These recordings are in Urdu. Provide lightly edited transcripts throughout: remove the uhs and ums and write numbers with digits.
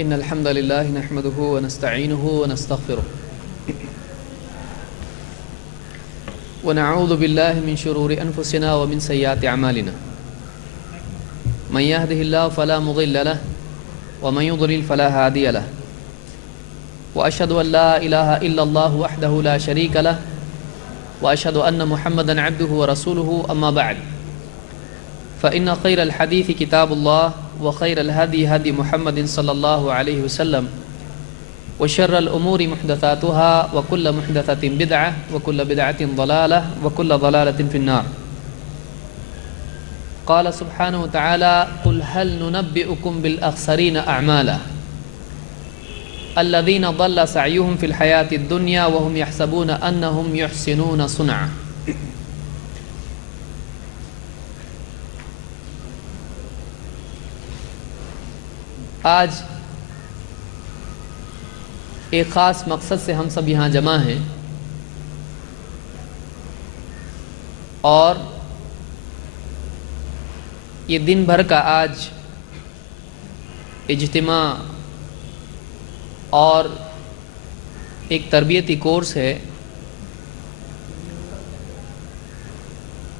إن الحمد لله نحمده ونستعينه ونستغفره ونعوذ بالله من شرور أنفسنا ومن سيئات أعمالنا من يهده الله فلا مضل له ومن يضلل فلا هادي له وأشهد أن لا إله إلا الله وحده لا شريك له وأشهد أن محمدا عبده ورسوله أما بعد فإن خير الحديث كتاب الله وخير الهدي هدي محمد صلى الله عليه وسلم وشر الأمور محدثاتها وكل محدثة بدعة وكل بدعة ضلالة وكل ضلالة في النار. قال سبحانه وتعالى قل هل ننبئكم بالأخسرين أعمالا الذين ضل سعيهم في الحياة الدنيا وهم يحسبون أنهم يحسنون صنعا. آج ایک خاص مقصد سے ہم سب یہاں جمع ہیں اور یہ دن بھر کا آج اجتماع اور ایک تربیتی کورس ہے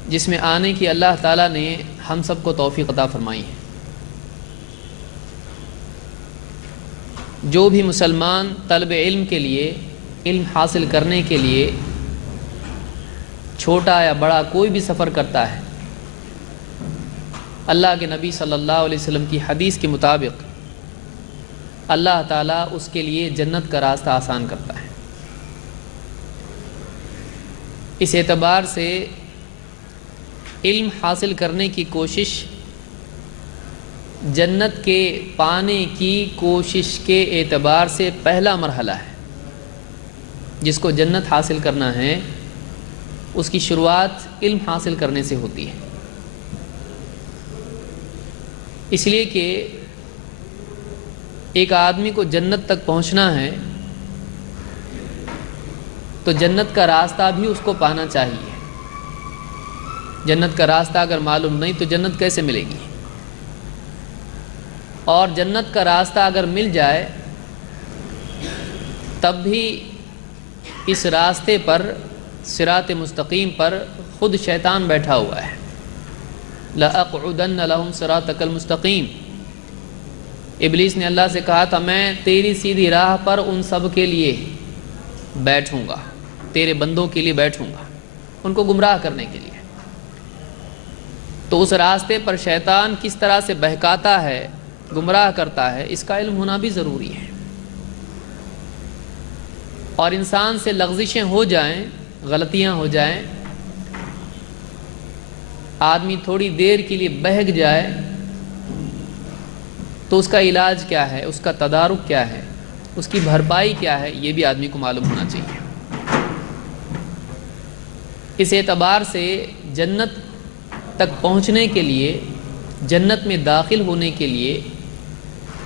جس میں آنے کی اللہ تعالیٰ نے ہم سب کو توفیق عطا فرمائی ہے. جو بھی مسلمان طلب علم کے لیے، علم حاصل کرنے کے لیے چھوٹا یا بڑا کوئی بھی سفر کرتا ہے، اللہ کے نبی صلی اللہ علیہ وسلم کی حدیث کے مطابق اللہ تعالیٰ اس کے لیے جنت کا راستہ آسان کرتا ہے. اس اعتبار سے علم حاصل کرنے کی کوشش جنت کے پانے کی کوشش کے اعتبار سے پہلا مرحلہ ہے. جس کو جنت حاصل کرنا ہے اس کی شروعات علم حاصل کرنے سے ہوتی ہے. اس لیے کہ ایک آدمی کو جنت تک پہنچنا ہے تو جنت کا راستہ بھی اس کو پانا چاہیے. جنت کا راستہ اگر معلوم نہیں تو جنت کیسے ملے گی؟ اور جنت کا راستہ اگر مل جائے تب بھی اس راستے پر، صراط مستقیم پر، خود شیطان بیٹھا ہوا ہے. لَأَقْعُدَنَّ لَهُمْ صِرَاطَكَ الْمُسْتَقِيمِ. ابلیس نے اللہ سے کہا تھا میں تیری سیدھی راہ پر ان سب کے لیے بیٹھوں گا، تیرے بندوں کے لیے بیٹھوں گا، ان کو گمراہ کرنے کے لیے. تو اس راستے پر شیطان کس طرح سے بہکاتا ہے، گمراہ کرتا ہے، اس کا علم ہونا بھی ضروری ہے. اور انسان سے لغزشیں ہو جائیں، غلطیاں ہو جائیں، آدمی تھوڑی دیر کے لیے بہک جائے تو اس کا علاج کیا ہے، اس کا تدارک کیا ہے، اس کی بھرپائی کیا ہے، یہ بھی آدمی کو معلوم ہونا چاہیے. اس اعتبار سے جنت تک پہنچنے کے لیے، جنت میں داخل ہونے کے لیے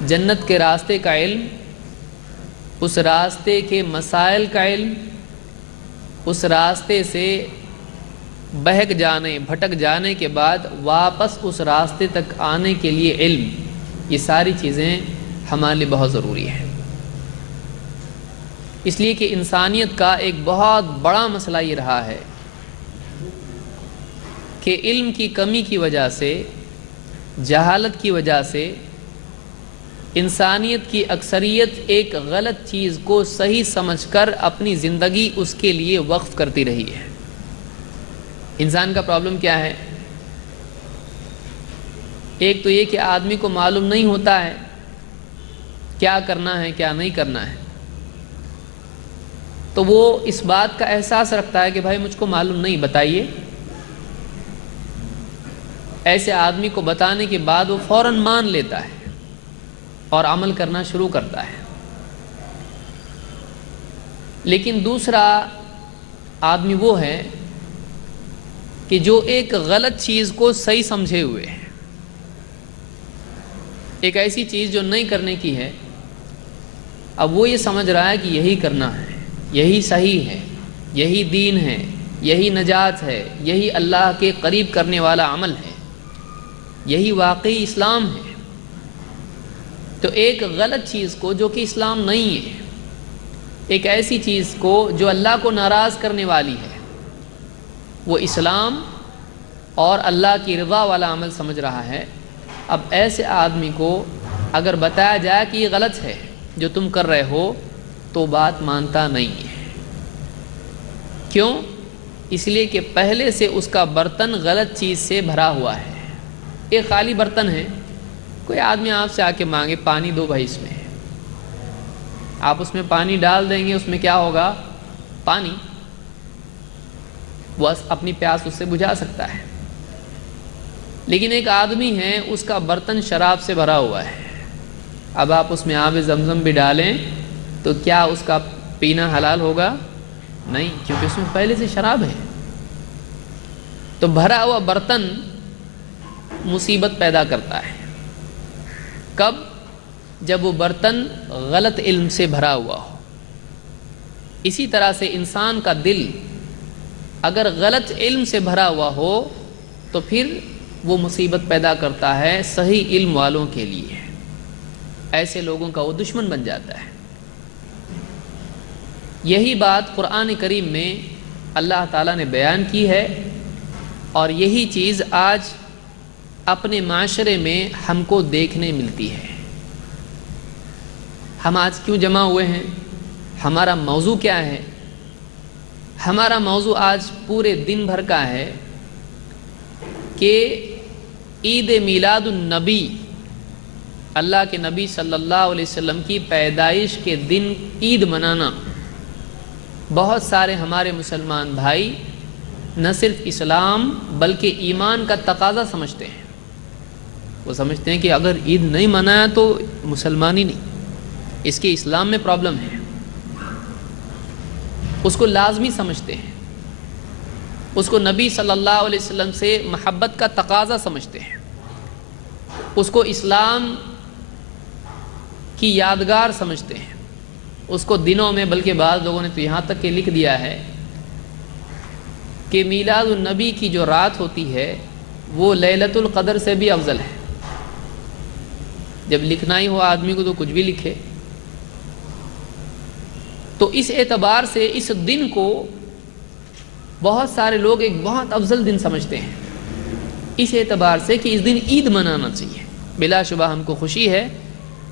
جنت کے راستے کا علم، اس راستے کے مسائل کا علم، اس راستے سے بہک جانے، بھٹک جانے کے بعد واپس اس راستے تک آنے کے لیے علم، یہ ساری چیزیں ہمارے لیے بہت ضروری ہیں. اس لیے کہ انسانیت کا ایک بہت بڑا مسئلہ یہ رہا ہے کہ علم کی کمی کی وجہ سے، جہالت کی وجہ سے انسانیت کی اکثریت ایک غلط چیز کو صحیح سمجھ کر اپنی زندگی اس کے لیے وقف کرتی رہی ہے. انسان کا پرابلم کیا ہے؟ ایک تو یہ کہ آدمی کو معلوم نہیں ہوتا ہے کیا کرنا ہے، کیا نہیں کرنا ہے. تو وہ اس بات کا احساس رکھتا ہے کہ بھائی مجھ کو معلوم نہیں، بتائیے. ایسے آدمی کو بتانے کے بعد وہ فوراً مان لیتا ہے اور عمل کرنا شروع کرتا ہے. لیکن دوسرا آدمی وہ ہے کہ جو ایک غلط چیز کو صحیح سمجھے ہوئے ہے، ایک ایسی چیز جو نہیں کرنے کی ہے، اب وہ یہ سمجھ رہا ہے کہ یہی کرنا ہے، یہی صحیح ہے، یہی دین ہے، یہی نجات ہے، یہی اللہ کے قریب کرنے والا عمل ہے، یہی واقعی اسلام ہے. تو ایک غلط چیز کو جو کہ اسلام نہیں ہے، ایک ایسی چیز کو جو اللہ کو ناراض کرنے والی ہے، وہ اسلام اور اللہ کی رضا والا عمل سمجھ رہا ہے۔ اب ایسے آدمی کو اگر بتایا جائے کہ یہ غلط ہے جو تم کر رہے ہو تو بات مانتا نہیں ہے۔ کیوں؟ اس لیے کہ پہلے سے اس کا برتن غلط چیز سے بھرا ہوا ہے۔ ایک خالی برتن ہے، کوئی آدمی آپ سے آ کے مانگے پانی دو بھائی اس میں، آپ اس میں پانی ڈال دیں گے، اس میں کیا ہوگا؟ پانی، وہ اپنی پیاس اس سے بجھا سکتا ہے۔ لیکن ایک آدمی ہے، اس کا برتن شراب سے بھرا ہوا ہے، اب آپ اس میں آب زمزم بھی ڈالیں تو کیا اس کا پینا حلال ہوگا؟ نہیں، کیونکہ اس میں پہلے سے شراب ہے۔ تو بھرا ہوا برتن مصیبت پیدا کرتا ہے۔ کب؟ جب وہ برتن غلط علم سے بھرا ہوا ہو۔ اسی طرح سے انسان کا دل اگر غلط علم سے بھرا ہوا ہو تو پھر وہ مصیبت پیدا کرتا ہے صحیح علم والوں کے لیے، ایسے لوگوں کا وہ دشمن بن جاتا ہے۔ یہی بات قرآن کریم میں اللہ تعالیٰ نے بیان کی ہے، اور یہی چیز آج اپنے معاشرے میں ہم کو دیکھنے ملتی ہے۔ ہم آج کیوں جمع ہوئے ہیں؟ ہمارا موضوع کیا ہے؟ ہمارا موضوع آج پورے دن بھر کا ہے کہ عید میلاد النبی، اللہ کے نبی صلی اللہ علیہ وسلم کی پیدائش کے دن عید منانا بہت سارے ہمارے مسلمان بھائی نہ صرف اسلام بلکہ ایمان کا تقاضا سمجھتے ہیں۔ وہ سمجھتے ہیں کہ اگر عید نہیں منایا تو مسلمان ہی نہیں، اس کے اسلام میں پرابلم ہے، اس کو لازمی سمجھتے ہیں، اس کو نبی صلی اللہ علیہ وسلم سے محبت کا تقاضا سمجھتے ہیں، اس کو اسلام کی یادگار سمجھتے ہیں، اس کو دنوں میں، بلکہ بعض لوگوں نے تو یہاں تک کہ لکھ دیا ہے کہ میلاد النبی کی جو رات ہوتی ہے وہ لیلۃ القدر سے بھی افضل ہے۔ جب لکھنا ہی ہو آدمی کو تو کچھ بھی لکھے۔ تو اس اعتبار سے اس دن کو بہت سارے لوگ ایک بہت افضل دن سمجھتے ہیں، اس اعتبار سے کہ اس دن عید منانا چاہیے۔ بلا شبہ ہم کو خوشی ہے،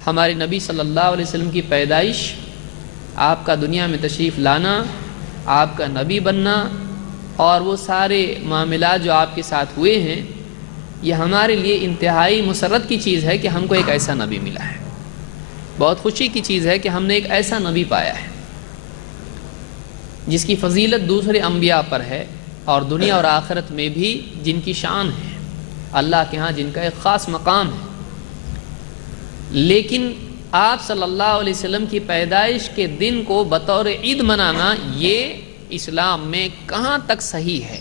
ہمارے نبی صلی اللہ علیہ وسلم کی پیدائش، آپ کا دنیا میں تشریف لانا، آپ کا نبی بننا، اور وہ سارے معاملات جو آپ کے ساتھ ہوئے ہیں، یہ ہمارے لیے انتہائی مسرت کی چیز ہے کہ ہم کو ایک ایسا نبی ملا ہے۔ بہت خوشی کی چیز ہے کہ ہم نے ایک ایسا نبی پایا ہے جس کی فضیلت دوسرے انبیاء پر ہے، اور دنیا اور آخرت میں بھی جن کی شان ہے، اللہ کے ہاں جن کا ایک خاص مقام ہے۔ لیکن آپ صلی اللہ علیہ وسلم کی پیدائش کے دن کو بطور عید منانا، یہ اسلام میں کہاں تک صحیح ہے؟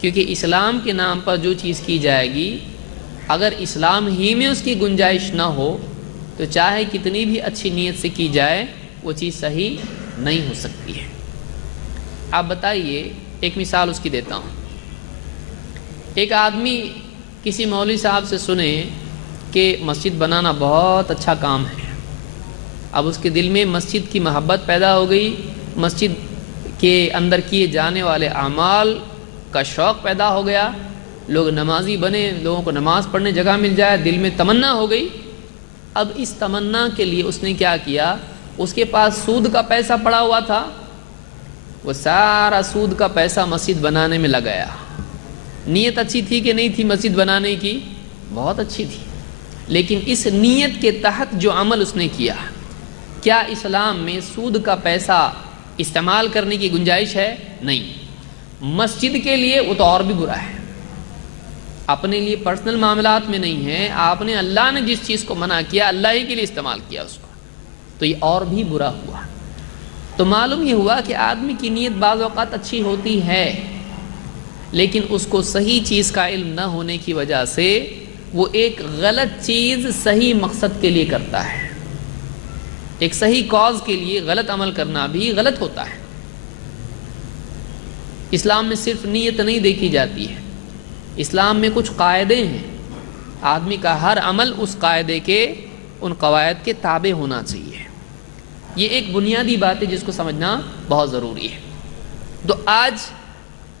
کیونکہ اسلام کے نام پر جو چیز کی جائے گی، اگر اسلام ہی میں اس کی گنجائش نہ ہو تو چاہے کتنی بھی اچھی نیت سے کی جائے وہ چیز صحیح نہیں ہو سکتی ہے۔ آپ بتائیے، ایک مثال اس کی دیتا ہوں۔ ایک آدمی کسی مولوی صاحب سے سنے کہ مسجد بنانا بہت اچھا کام ہے، اب اس کے دل میں مسجد کی محبت پیدا ہو گئی، مسجد کے اندر کیے جانے والے اعمال کا شوق پیدا ہو گیا، لوگ نمازی بنے، لوگوں کو نماز پڑھنے جگہ مل جائے، دل میں تمنا ہو گئی۔ اب اس تمنا کے لیے اس نے کیا کیا؟ اس کے پاس سود کا پیسہ پڑا ہوا تھا، وہ سارا سود کا پیسہ مسجد بنانے میں لگایا۔ نیت اچھی تھی کہ نہیں تھی مسجد بنانے کی؟ بہت اچھی تھی، لیکن اس نیت کے تحت جو عمل اس نے کیا، کیا اسلام میں سود کا پیسہ استعمال کرنے کی گنجائش ہے؟ نہیں۔ مسجد کے لیے وہ تو اور بھی برا ہے، اپنے لیے پرسنل معاملات میں نہیں ہے، آپ نے اللہ نے جس چیز کو منع کیا اللہ ہی کے لیے استعمال کیا اس کو، تو یہ اور بھی برا ہوا۔ تو معلوم یہ ہوا کہ آدمی کی نیت بعض اوقات اچھی ہوتی ہے، لیکن اس کو صحیح چیز کا علم نہ ہونے کی وجہ سے وہ ایک غلط چیز صحیح مقصد کے لیے کرتا ہے۔ ایک صحیح کاز کے لیے غلط عمل کرنا بھی غلط ہوتا ہے۔ اسلام میں صرف نیت نہیں دیکھی جاتی ہے، اسلام میں کچھ قاعدے ہیں آدمی کا ہر عمل اس قاعدے کے، ان قواعد کے تابع ہونا چاہیے۔ یہ ایک بنیادی بات ہے جس کو سمجھنا بہت ضروری ہے۔ تو آج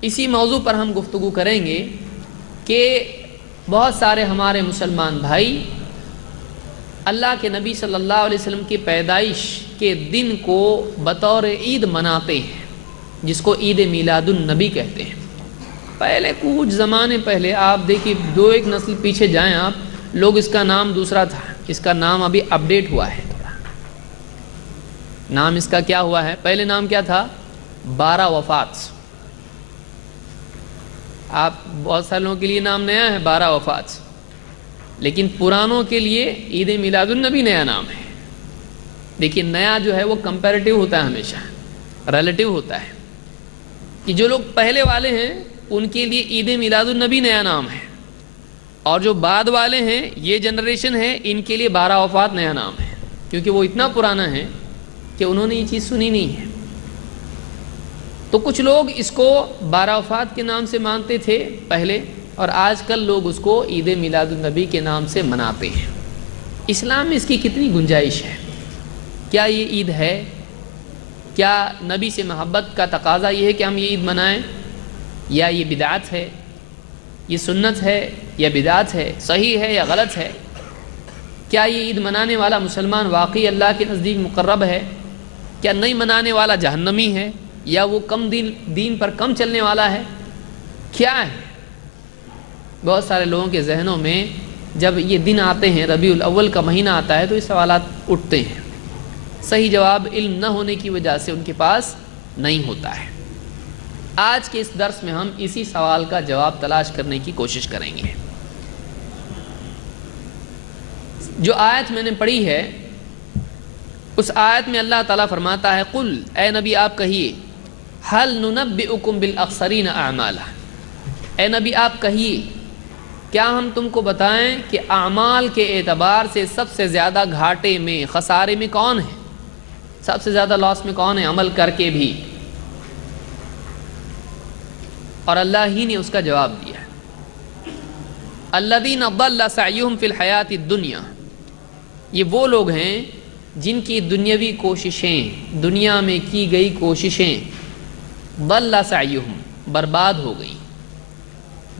اسی موضوع پر ہم گفتگو کریں گے کہ بہت سارے ہمارے مسلمان بھائی اللہ کے نبی صلی اللہ علیہ وسلم کی پیدائش کے دن کو بطور عید مناتے ہیں، جس کو عید میلاد النبی کہتے ہیں۔ پہلے کچھ زمانے پہلے آپ دیکھیے، دو ایک نسل پیچھے جائیں آپ، لوگ اس کا نام دوسرا تھا، اس کا نام ابھی اپڈیٹ ہوا ہے تھوڑا۔ نام اس کا کیا ہوا ہے؟ پہلے نام کیا تھا؟ 12 وفات۔ آپ بہت سارے لوگوں کے لیے نام نیا ہے 12 وفات، لیکن پرانوں کے لیے عید میلاد النبی نیا نام ہے۔ دیکھیے نیا جو ہے وہ کمپیریٹیو ہوتا ہے، ہمیشہ ریلیٹیو ہوتا ہے، کہ جو لوگ پہلے والے ہیں ان کے لیے عید میلاد النبی نیا نام ہے، اور جو بعد والے ہیں، یہ جنریشن ہے، ان کے لیے 12 وفات نیا نام ہے، کیونکہ وہ اتنا پرانا ہے کہ انہوں نے یہ چیز سنی نہیں ہے۔ تو کچھ لوگ اس کو 12 وفات کے نام سے مانتے تھے پہلے، اور آج کل لوگ اس کو عید میلاد النبی کے نام سے مناتے ہیں۔ اسلام میں اس کی کتنی گنجائش ہے؟ کیا یہ عید ہے؟ کیا نبی سے محبت کا تقاضا یہ ہے کہ ہم یہ عید منائیں، یا یہ بدعت ہے؟ یہ سنت ہے یا بدعت ہے؟ صحیح ہے یا غلط ہے؟ کیا یہ عید منانے والا مسلمان واقعی اللہ کے نزدیک مقرب ہے؟ کیا نہیں منانے والا جہنمی ہے، یا وہ کم دین پر کم چلنے والا ہے؟ کیا ہے؟ بہت سارے لوگوں کے ذہنوں میں جب یہ دن آتے ہیں، ربیع الاول کا مہینہ آتا ہے، تو یہ سوالات اٹھتے ہیں۔ صحیح جواب علم نہ ہونے کی وجہ سے ان کے پاس نہیں ہوتا ہے۔ آج کے اس درس میں ہم اسی سوال کا جواب تلاش کرنے کی کوشش کریں گے۔ جو آیت میں نے پڑھی ہے، اس آیت میں اللہ تعالیٰ فرماتا ہے، قل، اے نبی آپ کہیے، هل ننبئکم بالاخسرین اعمالا، اے نبی آپ کہیے، کیا ہم تم کو بتائیں کہ اعمال کے اعتبار سے سب سے زیادہ گھاٹے میں، خسارے میں کون ہے؟ سب سے زیادہ لاس میں کون ہے عمل کر کے بھی؟ اور اللہ ہی نے اس کا جواب دیا، الذین ضل سعیہم فی الحیات الدنیا، یہ وہ لوگ ہیں جن کی دنیاوی کوششیں، دنیا میں کی گئی کوششیں، ضل سعیہم، برباد ہو گئی،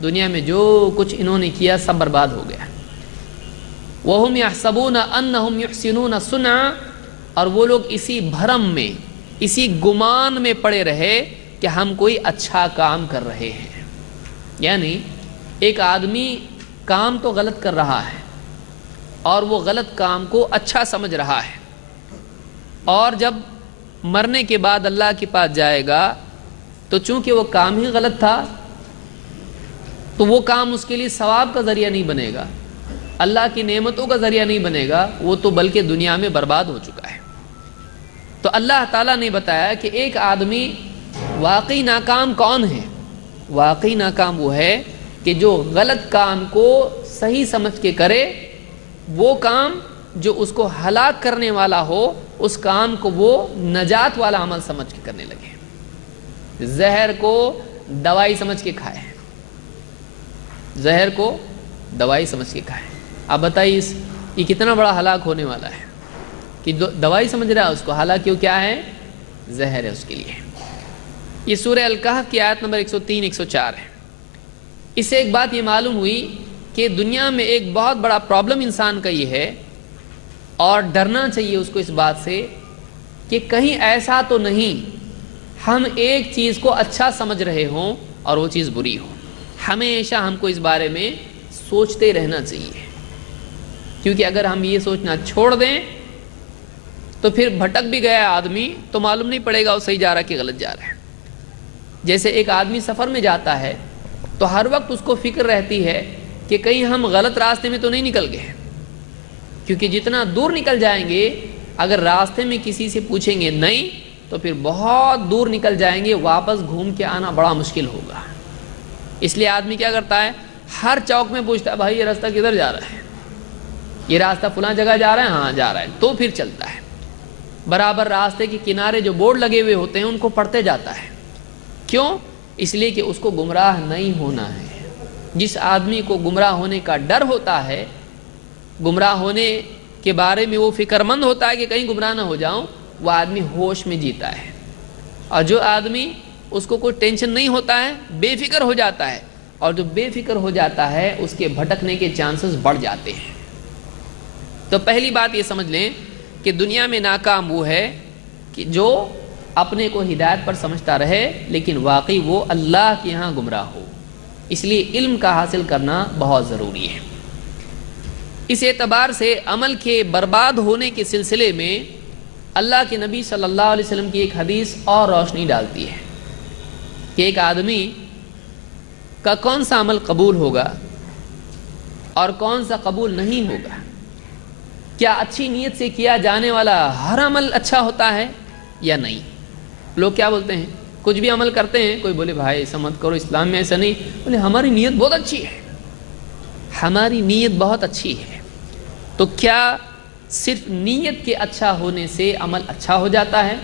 دنیا میں جو کچھ انہوں نے کیا سب برباد ہو گیا۔ وہم یحسبون انہم یحسنون صنعا، اور وہ لوگ اسی بھرم میں، اسی گمان میں پڑے رہے کہ ہم کوئی اچھا کام کر رہے ہیں۔ یعنی ایک آدمی کام تو غلط کر رہا ہے، اور وہ غلط کام کو اچھا سمجھ رہا ہے، اور جب مرنے کے بعد اللہ کے پاس جائے گا تو چونکہ وہ کام ہی غلط تھا، تو وہ کام اس کے لیے ثواب کا ذریعہ نہیں بنے گا، اللہ کی نعمتوں کا ذریعہ نہیں بنے گا، وہ تو بلکہ دنیا میں برباد ہو چکا ہے۔ تو اللہ تعالیٰ نے بتایا کہ ایک آدمی واقعی ناکام کون ہے؟ واقعی ناکام وہ ہے کہ جو غلط کام کو صحیح سمجھ کے کرے، وہ کام جو اس کو ہلاک کرنے والا ہو، اس کام کو وہ نجات والا عمل سمجھ کے کرنے لگے۔ زہر کو دوائی سمجھ کے کھائے، زہر کو دوائی سمجھ کے کھائے۔ آپ بتائیے یہ کتنا بڑا ہلاک ہونے والا ہے کہ دوائی سمجھ رہا ہے اس کو، حالانکہ وہ کیا ہے؟ زہر ہے اس کے لیے۔ یہ سورہ الکہف کی آیت نمبر 103 104 ہے۔ اس سے ایک بات یہ معلوم ہوئی کہ دنیا میں ایک بہت بڑا پرابلم انسان کا یہ ہے، اور ڈرنا چاہیے اس کو اس بات سے کہ کہیں ایسا تو نہیں ہم ایک چیز کو اچھا سمجھ رہے ہوں اور وہ چیز بری ہو۔ ہمیشہ ہم کو اس بارے میں سوچتے رہنا چاہیے، کیونکہ اگر ہم یہ سوچنا چھوڑ دیں تو پھر بھٹک بھی گیا آدمی تو معلوم نہیں پڑے گا وہ صحیح جا رہا ہے کہ غلط جا رہا ہے۔ جیسے ایک آدمی سفر میں جاتا ہے تو ہر وقت اس کو فکر رہتی ہے کہ کہیں ہم غلط راستے میں تو نہیں نکل گئے، کیونکہ جتنا دور نکل جائیں گے اگر راستے میں کسی سے پوچھیں گے نہیں تو پھر بہت دور نکل جائیں گے، واپس گھوم کے آنا بڑا مشکل ہوگا۔ اس لیے آدمی کیا کرتا ہے، ہر چوک میں پوچھتا ہے بھائی یہ راستہ کدھر جا رہا ہے، یہ راستہ فلاں جگہ جا رہا ہے، ہاں جا رہا ہے، تو پھر چلتا ہے۔ برابر راستے کے کنارے جو بورڈ لگے ہوئے ہوتے ہیں ان کو پڑھتے جاتا ہے۔ کیوں؟ اس لیے کہ اس کو گمراہ نہیں ہونا ہے۔ جس آدمی کو گمراہ ہونے کا ڈر ہوتا ہے، گمراہ ہونے کے بارے میں وہ فکر مند ہوتا ہے کہ کہیں گمراہ نہ ہو جاؤں، وہ آدمی ہوش میں جیتا ہے. اور جو آدمی اس کو کوئی ٹینشن نہیں ہوتا ہے، بے فکر ہو جاتا ہے، اور جو بے فکر ہو جاتا ہے اس کے بھٹکنے کے چانسز بڑھ جاتے ہیں. تو پہلی بات یہ سمجھ لیں کہ دنیا میں ناکام وہ ہے کہ جو اپنے کو ہدایت پر سمجھتا رہے لیکن واقعی وہ اللہ کے یہاں گمراہ ہو. اس لیے علم کا حاصل کرنا بہت ضروری ہے. اس اعتبار سے عمل کے برباد ہونے کے سلسلے میں اللہ کے نبی صلی اللہ علیہ وسلم کی ایک حدیث اور روشنی ڈالتی ہے کہ ایک آدمی کا کون سا عمل قبول ہوگا اور کون سا قبول نہیں ہوگا. کیا اچھی نیت سے کیا جانے والا ہر عمل اچھا ہوتا ہے یا نہیں؟ لوگ کیا بولتے ہیں، کچھ بھی عمل کرتے ہیں، کوئی بولے بھائی ایسا مت کرو، اسلام میں ایسا نہیں، بولے ہماری نیت بہت اچھی ہے، ہماری نیت بہت اچھی ہے. تو کیا صرف نیت کے اچھا ہونے سے عمل اچھا ہو جاتا ہے؟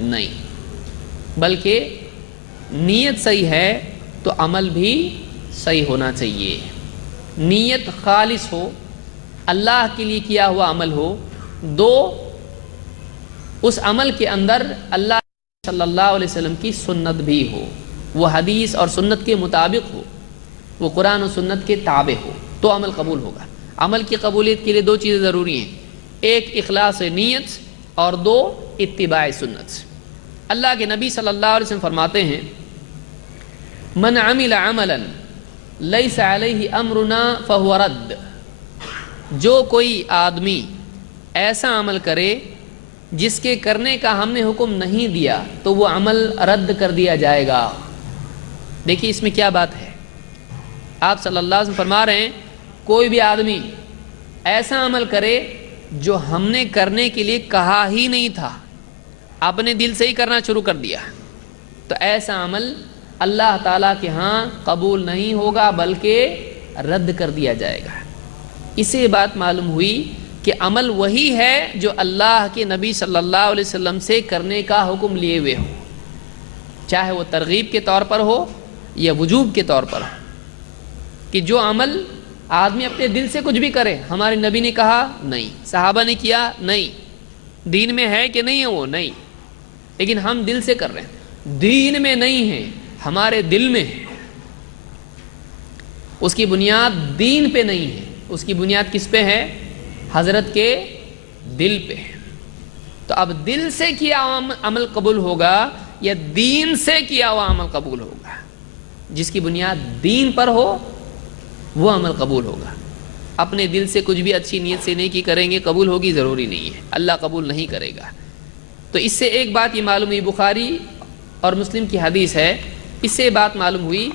نہیں، بلکہ نیت صحیح ہے تو عمل بھی صحیح ہونا چاہیے. نیت خالص ہو، اللہ کے لیے کیا ہوا عمل ہو. دو، اس عمل کے اندر اللہ صلی اللہ علیہ وسلم کی سنت بھی ہو، وہ حدیث اور سنت کے مطابق ہو، وہ قرآن و سنت کے تابع ہو، تو عمل قبول ہوگا. عمل کی قبولیت کے لیے دو چیزیں ضروری ہیں، ایک اخلاص نیت اور دو اتباع سنت. اللہ کے نبی صلی اللہ علیہ وسلم فرماتے ہیں من عمل عملا لیس علیہ امرنا فہو رد. جو کوئی آدمی ایسا عمل کرے جس کے کرنے کا ہم نے حکم نہیں دیا تو وہ عمل رد کر دیا جائے گا. دیکھیے اس میں کیا بات ہے. آپ صلی اللہ علیہ وسلم فرما رہے ہیں کوئی بھی آدمی ایسا عمل کرے جو ہم نے کرنے کے لیے کہا ہی نہیں تھا، اپنے دل سے ہی کرنا شروع کر دیا، تو ایسا عمل اللہ تعالیٰ کے ہاں قبول نہیں ہوگا بلکہ رد کر دیا جائے گا. اس سے یہ بات معلوم ہوئی کہ عمل وہی ہے جو اللہ کے نبی صلی اللہ علیہ وسلم سے کرنے کا حکم لیے ہوئے ہو، چاہے وہ ترغیب کے طور پر ہو یا وجوب کے طور پر ہو. کہ جو عمل آدمی اپنے دل سے کچھ بھی کرے، ہمارے نبی نے کہا نہیں، صحابہ نے کیا نہیں، دین میں ہے کہ نہیں ہے وہ نہیں، لیکن ہم دل سے کر رہے ہیں. دین میں نہیں ہے، ہمارے دل میں ہے. اس کی بنیاد دین پہ نہیں ہے، اس کی بنیاد کس پہ ہے؟ حضرت کے دل پہ. تو اب دل سے کیا عمل قبول ہوگا یا دین سے کیا ہوا عمل قبول ہوگا؟ جس کی بنیاد دین پر ہو وہ عمل قبول ہوگا. اپنے دل سے کچھ بھی اچھی نیت سے نیکی کریں گے قبول ہوگی؟ ضروری نہیں ہے، اللہ قبول نہیں کرے گا. تو اس سے ایک بات یہ معلوم ہوئی، بخاری اور مسلم کی حدیث ہے، اس سے بات معلوم ہوئی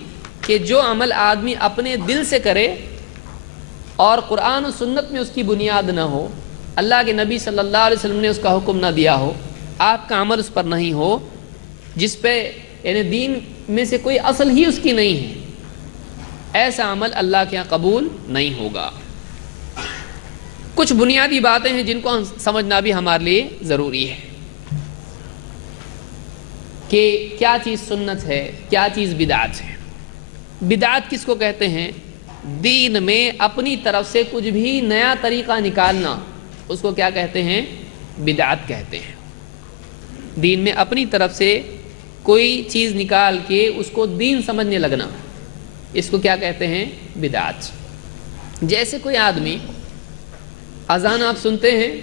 کہ جو عمل آدمی اپنے دل سے کرے اور قرآن و سنت میں اس کی بنیاد نہ ہو، اللہ کے نبی صلی اللہ علیہ وسلم نے اس کا حکم نہ دیا ہو، آپ کا عمل اس پر نہیں ہو، جس پہ یعنی دین میں سے کوئی اصل ہی اس کی نہیں ہے، ایسا عمل اللہ کے یہاں قبول نہیں ہوگا. کچھ بنیادی باتیں ہیں جن کو سمجھنا بھی ہمارے لیے ضروری ہے کہ کیا چیز سنت ہے، کیا چیز بدعت ہے. بدعت کس کو کہتے ہیں؟ دین میں اپنی طرف سے کچھ بھی نیا طریقہ نکالنا، اس کو کیا کہتے ہیں؟ بدعت کہتے ہیں. دین میں اپنی طرف سے کوئی چیز نکال کے اس کو دین سمجھنے لگنا، اس کو کیا کہتے ہیں؟ بدعت. جیسے کوئی آدمی اذان آپ سنتے ہیں،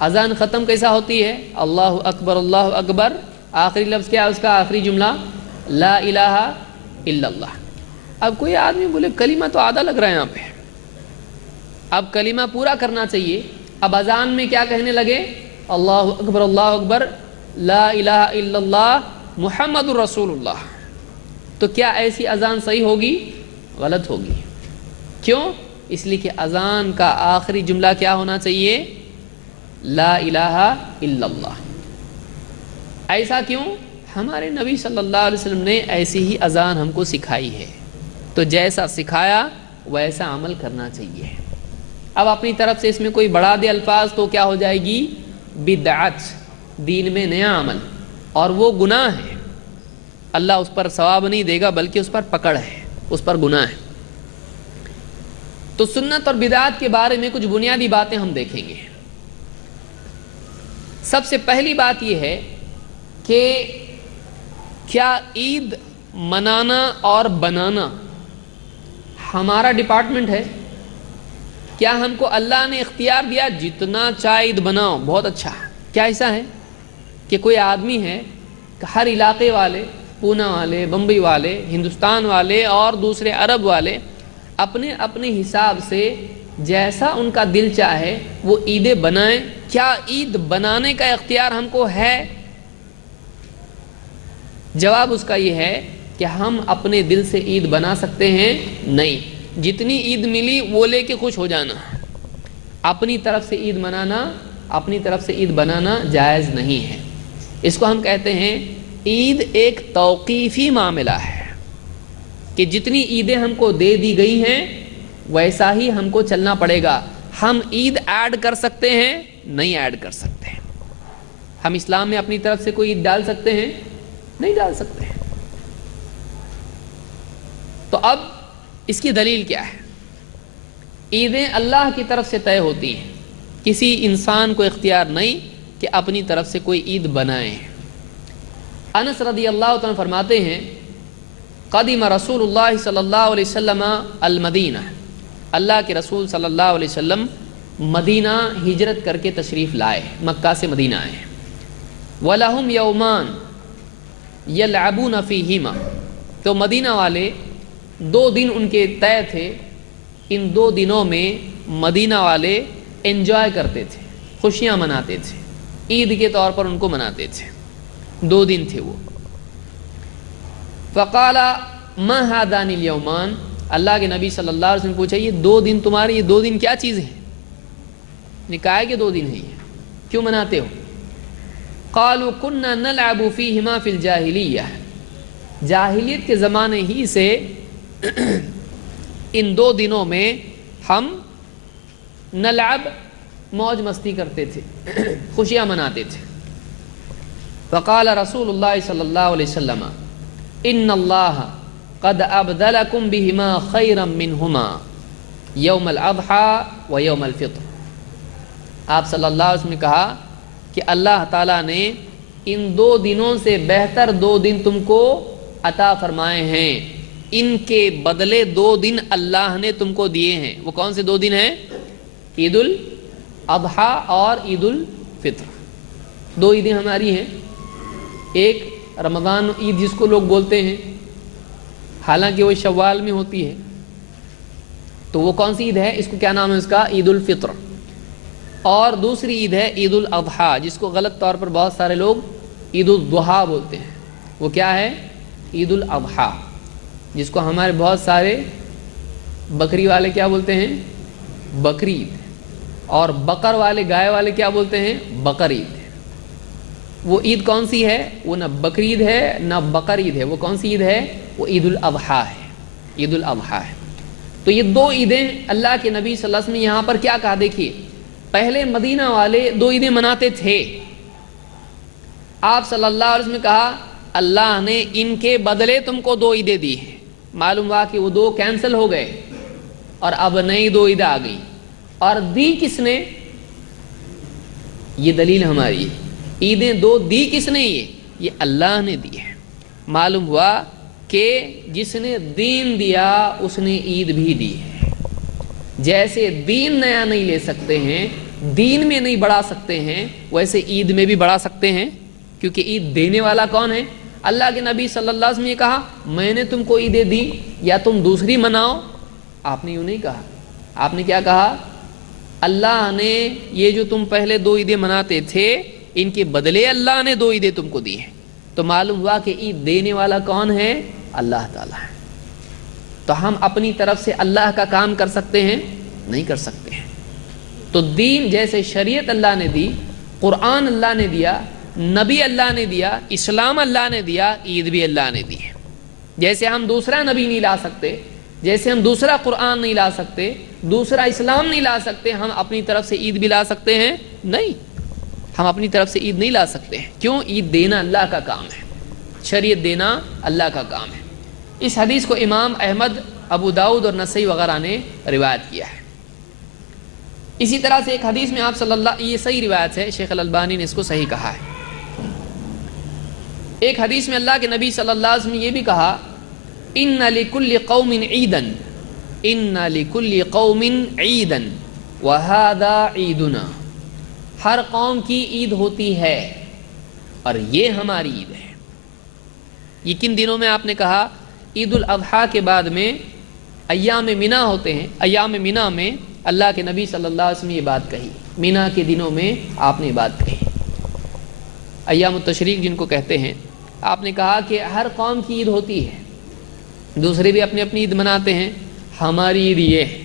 اذان ختم کیسا ہوتی ہے؟ اللہ اکبر اللہ اکبر، آخری لفظ کیا ہے اس کا؟ آخری جملہ لا الہ الا اللہ. اب کوئی آدمی بولے کلمہ تو آدھا لگ رہا ہے یہاں پہ، اب کلمہ پورا کرنا چاہیے، اب اذان میں کیا کہنے لگے؟ اللہ اکبر لا الہ الا اللہ محمد الرسول اللہ. تو کیا ایسی اذان صحیح ہوگی؟ غلط ہوگی. کیوں؟ اس لیے کہ اذان کا آخری جملہ کیا ہونا چاہیے؟ لا الہ الا اللہ. ایسا کیوں؟ ہمارے نبی صلی اللہ علیہ وسلم نے ایسی ہی اذان ہم کو سکھائی ہے، تو جیسا سکھایا ویسا عمل کرنا چاہیے. اب اپنی طرف سے اس میں کوئی بڑھا دے الفاظ تو کیا ہو جائے گی؟ بدعت، دین میں نیا عمل، اور وہ گناہ ہے. اللہ اس پر ثواب نہیں دے گا بلکہ اس پر پکڑ ہے. اس پر گناہ ہے۔ تو سنت اور بدعات کے بارے میں کچھ بنیادی باتیں ہم دیکھیں گے۔ سب سے پہلی بات یہ ہے کہ کیا عید منانا اور بنانا ہمارا ڈپارٹمنٹ ہے؟ کیا ہم کو اللہ نے اختیار دیا جتنا چاہے عید بناؤ، بہت اچھا؟ کیا ایسا ہے کہ کوئی آدمی ہے کہ ہر علاقے والے، پونا والے، بمبئی والے، ہندوستان والے اور دوسرے عرب والے اپنے اپنے حساب سے جیسا ان کا دل چاہے وہ عیدیں بنائیں؟ کیا عید بنانے کا اختیار ہم کو ہے؟ جواب اس کا یہ ہے کہ ہم اپنے دل سے عید بنا سکتے ہیں؟ نہیں۔ جتنی عید ملی وہ لے کے خوش ہو جانا، اپنی طرف سے عید منانا، اپنی طرف سے عید بنانا جائز نہیں ہے۔ اس کو ہم کہتے ہیں عید ایک توقیفی معاملہ ہے کہ جتنی عیدیں ہم کو دے دی گئی ہیں ویسا ہی ہم کو چلنا پڑے گا۔ ہم عید ایڈ کر سکتے ہیں؟ نہیں ایڈ کر سکتے ہیں۔ ہم اسلام میں اپنی طرف سے کوئی عید ڈال سکتے ہیں؟ نہیں ڈال سکتے ہیں۔ تو اب اس کی دلیل کیا ہے؟ عیدیں اللہ کی طرف سے طے ہوتی ہیں، کسی انسان کو اختیار نہیں کہ اپنی طرف سے کوئی عید بنائیں۔ انس رضی اللہ عنہ فرماتے ہیں قدم رسول اللہ صلی اللہ علیہ وسلم المدینہ، اللہ کے رسول صلی اللہ علیہ وسلم مدینہ ہجرت کر کے تشریف لائے، مکہ سے مدینہ آئے۔ وَلَهُمْ يَوْمَانِ يَلْعَبُونَ فِيهِمَا، تو مدینہ والے 2 دن ان کے طے تھے، ان 2 دنوں میں مدینہ والے انجوائے کرتے تھے، خوشیاں مناتے تھے، عید کے طور پر ان کو مناتے تھے۔ 2 دن تھے وہ۔ فقال ما هذان اليومان، اللہ کے نبی صلی اللہ علیہ وسلم نے پوچھا یہ 2 دن تمہارے، یہ 2 دن کیا چیز ہے؟ نے کہا کہ 2 دن ہیں، یہ کیوں مناتے ہو؟ قالوا كنا نلعب فيهما في الجاہلیہ، جاہلیت کے زمانے ہی سے ان 2 دنوں میں ہم نلعب موج مستی کرتے تھے، خوشیاں مناتے تھے۔ فقال رسول اللہ صلی اللہ علیہ وسلم ان اللہ قد ابدلکم بہما خیرا منہما یوم الاضحی و یوم الفطر، آپ صلی اللہ علیہ وسلم نے کہا کہ اللہ تعالیٰ نے ان 2 دنوں سے بہتر 2 دن تم کو عطا فرمائے ہیں، ان کے بدلے 2 دن اللہ نے تم کو دیے ہیں۔ وہ کون سے 2 دن ہیں؟ عید الاضحیٰ اور عید الفطر۔ 2 عیدیں ہماری ہیں، ایک رمضان عید جس کو لوگ بولتے ہیں، حالانکہ وہ شوال میں ہوتی ہے، تو وہ کون سی عید ہے؟ اس کو کیا نام ہے اس کا؟ عید الفطر۔ اور دوسری عید ہے عید الاضحیٰ، جس کو غلط طور پر بہت سارے لوگ عید الضحیٰ بولتے ہیں۔ وہ کیا ہے؟ عید الاضحیٰ، جس کو ہمارے بہت سارے بکری والے کیا بولتے ہیں؟ بکری عید، اور بقر والے، گائے والے کیا بولتے ہیں؟ بقر عید۔ وہ عید کون سی ہے؟ وہ نہ بکری عید ہے نہ بقر عید ہے، وہ کون سی عید ہے؟ وہ عید الاضحیٰ ہے، عید الاضحیٰ ہے۔ تو یہ 2 عیدیں اللہ کے نبی صلی اللہ علیہ وسلم نے یہاں پر کیا کہا؟ دیکھیے، پہلے مدینہ والے 2 عیدیں مناتے تھے، آپ صلی اللہ علیہ وسلم نے کہا اللہ نے ان کے بدلے تم کو 2 عیدیں دی ہیں۔ معلوم ہوا کہ وہ 2 کینسل ہو گئے اور اب نئی 2 عیدیں آ گئی، اور دی کس نے؟ یہ دلیل ہماری ہے، عیدیں 2 دی کس نے؟ یہ اللہ نے دی ہے۔ معلوم ہوا کہ جس نے دین دیا اس نے عید بھی دی ہے۔ جیسے دین نیا نہیں لے سکتے ہیں، دین میں نہیں بڑھا سکتے ہیں، ویسے عید میں بھی بڑھا سکتے ہیں، کیونکہ عید دینے والا کون ہے؟ اللہ کے نبی صلی اللہ علیہ وسلم نے کہا میں نے تم کو عیدیں دی یا تم دوسری مناؤ؟ آپ نے یوں نہیں کہا، آپ نے کیا کہا؟ اللہ نے یہ جو تم پہلے 2 عیدیں مناتے تھے ان کے بدلے اللہ نے 2 عیدیں تم کو دی ہیں۔ تو معلوم ہوا کہ عید دینے والا کون ہے؟ اللہ تعالیٰ ہے۔ تو ہم اپنی طرف سے اللہ کا کام کر سکتے ہیں؟ نہیں کر سکتے ہیں۔ تو دین جیسے شریعت اللہ نے دی، قرآن اللہ نے دیا، نبی اللہ نے دیا، اسلام اللہ نے دیا، عید بھی اللہ نے دی ہے۔ جیسے ہم دوسرا نبی نہیں لا سکتے، جیسے ہم دوسرا قرآن نہیں لا سکتے، دوسرا اسلام نہیں لا سکتے، ہم اپنی طرف سے عید بھی لا سکتے ہیں؟ نہیں، ہم اپنی طرف سے عید نہیں لا سکتے ہیں۔ کیوں؟ عید دینا اللہ کا کام ہے، شریعت دینا اللہ کا کام ہے۔ اس حدیث کو امام احمد، ابو داؤد اور نسائی وغیرہ نے روایت کیا ہے۔ اسی طرح سے ایک حدیث میں آپ صلی اللہ، یہ صحیح روایت ہے، شیخ الالبانی نے اس کو صحیح کہا ہے۔ ایک حدیث میں اللہ کے نبی صلی اللہ علیہ وسلم نے یہ بھی کہا، ان لکل قوم عیدا، ان لکل قوم عیدا وہذا عیدنا، ہر قوم کی عید ہوتی ہے اور یہ ہماری عید ہے۔ یہ کن دنوں میں آپ نے کہا؟ عید الاضحیٰ کے بعد میں ایام منا ہوتے ہیں، ایام منا میں اللہ کے نبی صلی اللہ علیہ وسلم نے یہ بات کہی، منا کے دنوں میں آپ نے یہ بات کہی، ایام التشریق جن کو کہتے ہیں۔ آپ نے کہا کہ ہر قوم کی عید ہوتی ہے، دوسرے بھی اپنی اپنی عید مناتے ہیں، ہماری عید یہ ہے۔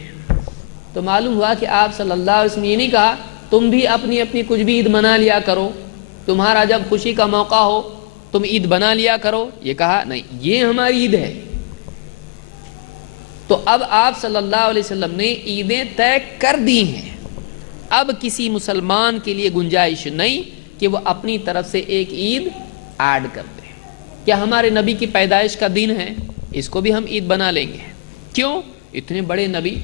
تو معلوم ہوا کہ آپ صلی اللہ علیہ وسلم نے یہ نہیں کہا تم بھی اپنی اپنی کچھ بھی عید منا لیا کرو، تمہارا جب خوشی کا موقع ہو تم عید بنا لیا کرو، یہ کہا نہیں، یہ ہماری عید ہے۔ تو اب آپ صلی اللہ علیہ وسلم نے عیدیں طے کر دی ہیں، اب کسی مسلمان کے لیے گنجائش نہیں کہ وہ اپنی طرف سے ایک عید ایڈ کر دے۔ کیا ہمارے نبی کی پیدائش کا دن ہے، اس کو بھی ہم عید بنا لیں گے؟ کیوں؟ اتنے بڑے نبی۔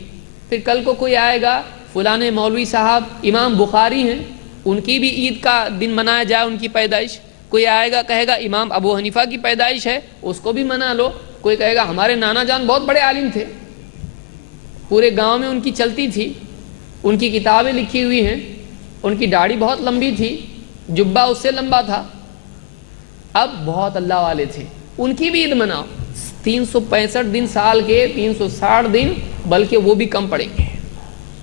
پھر کل کو کوئی آئے گا، فلانے مولوی صاحب امام بخاری ہیں، ان کی بھی عید کا دن منایا جائے، ان کی پیدائش۔ کوئی آئے گا کہے گا امام ابو حنیفہ کی پیدائش ہے، اس کو بھی منا لو۔ کوئی کہے گا ہمارے نانا جان بہت بڑے عالم تھے، پورے گاؤں میں ان کی چلتی تھی، ان کی کتابیں لکھی ہوئی ہیں، ان کی داڑھی بہت لمبی تھی، جبہ اس سے لمبا تھا، اب بہت اللہ والے تھے، ان کی بھی عید مناؤ۔ 365 دن سال کے 360 دن، بلکہ وہ بھی کم پڑیں گے،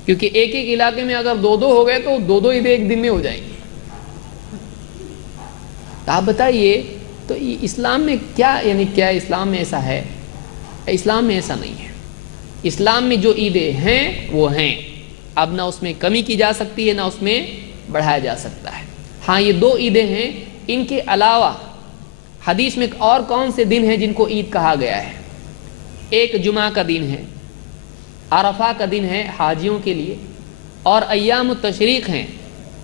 کیونکہ ایک ایک علاقے میں اگر دو دو ہو گئے تو دو دو عیدیں ایک دن میں ہو جائیں گی۔ تو آپ بتائیے، تو اسلام میں کیا، یعنی کیا اسلام میں ایسا ہے؟ اسلام میں ایسا نہیں ہے۔ اسلام میں جو عیدیں ہیں وہ ہیں، اب نہ اس میں کمی کی جا سکتی ہے نہ اس میں بڑھایا جا سکتا ہے۔ ہاں یہ 2 عیدیں ہیں، ان کے علاوہ حدیث میں اور کون سے دن ہیں جن کو عید کہا گیا ہے؟ ایک جمعہ کا دن ہے، عرفہ کا دن ہے حاجیوں کے لیے، اور ایام التشریق ہیں،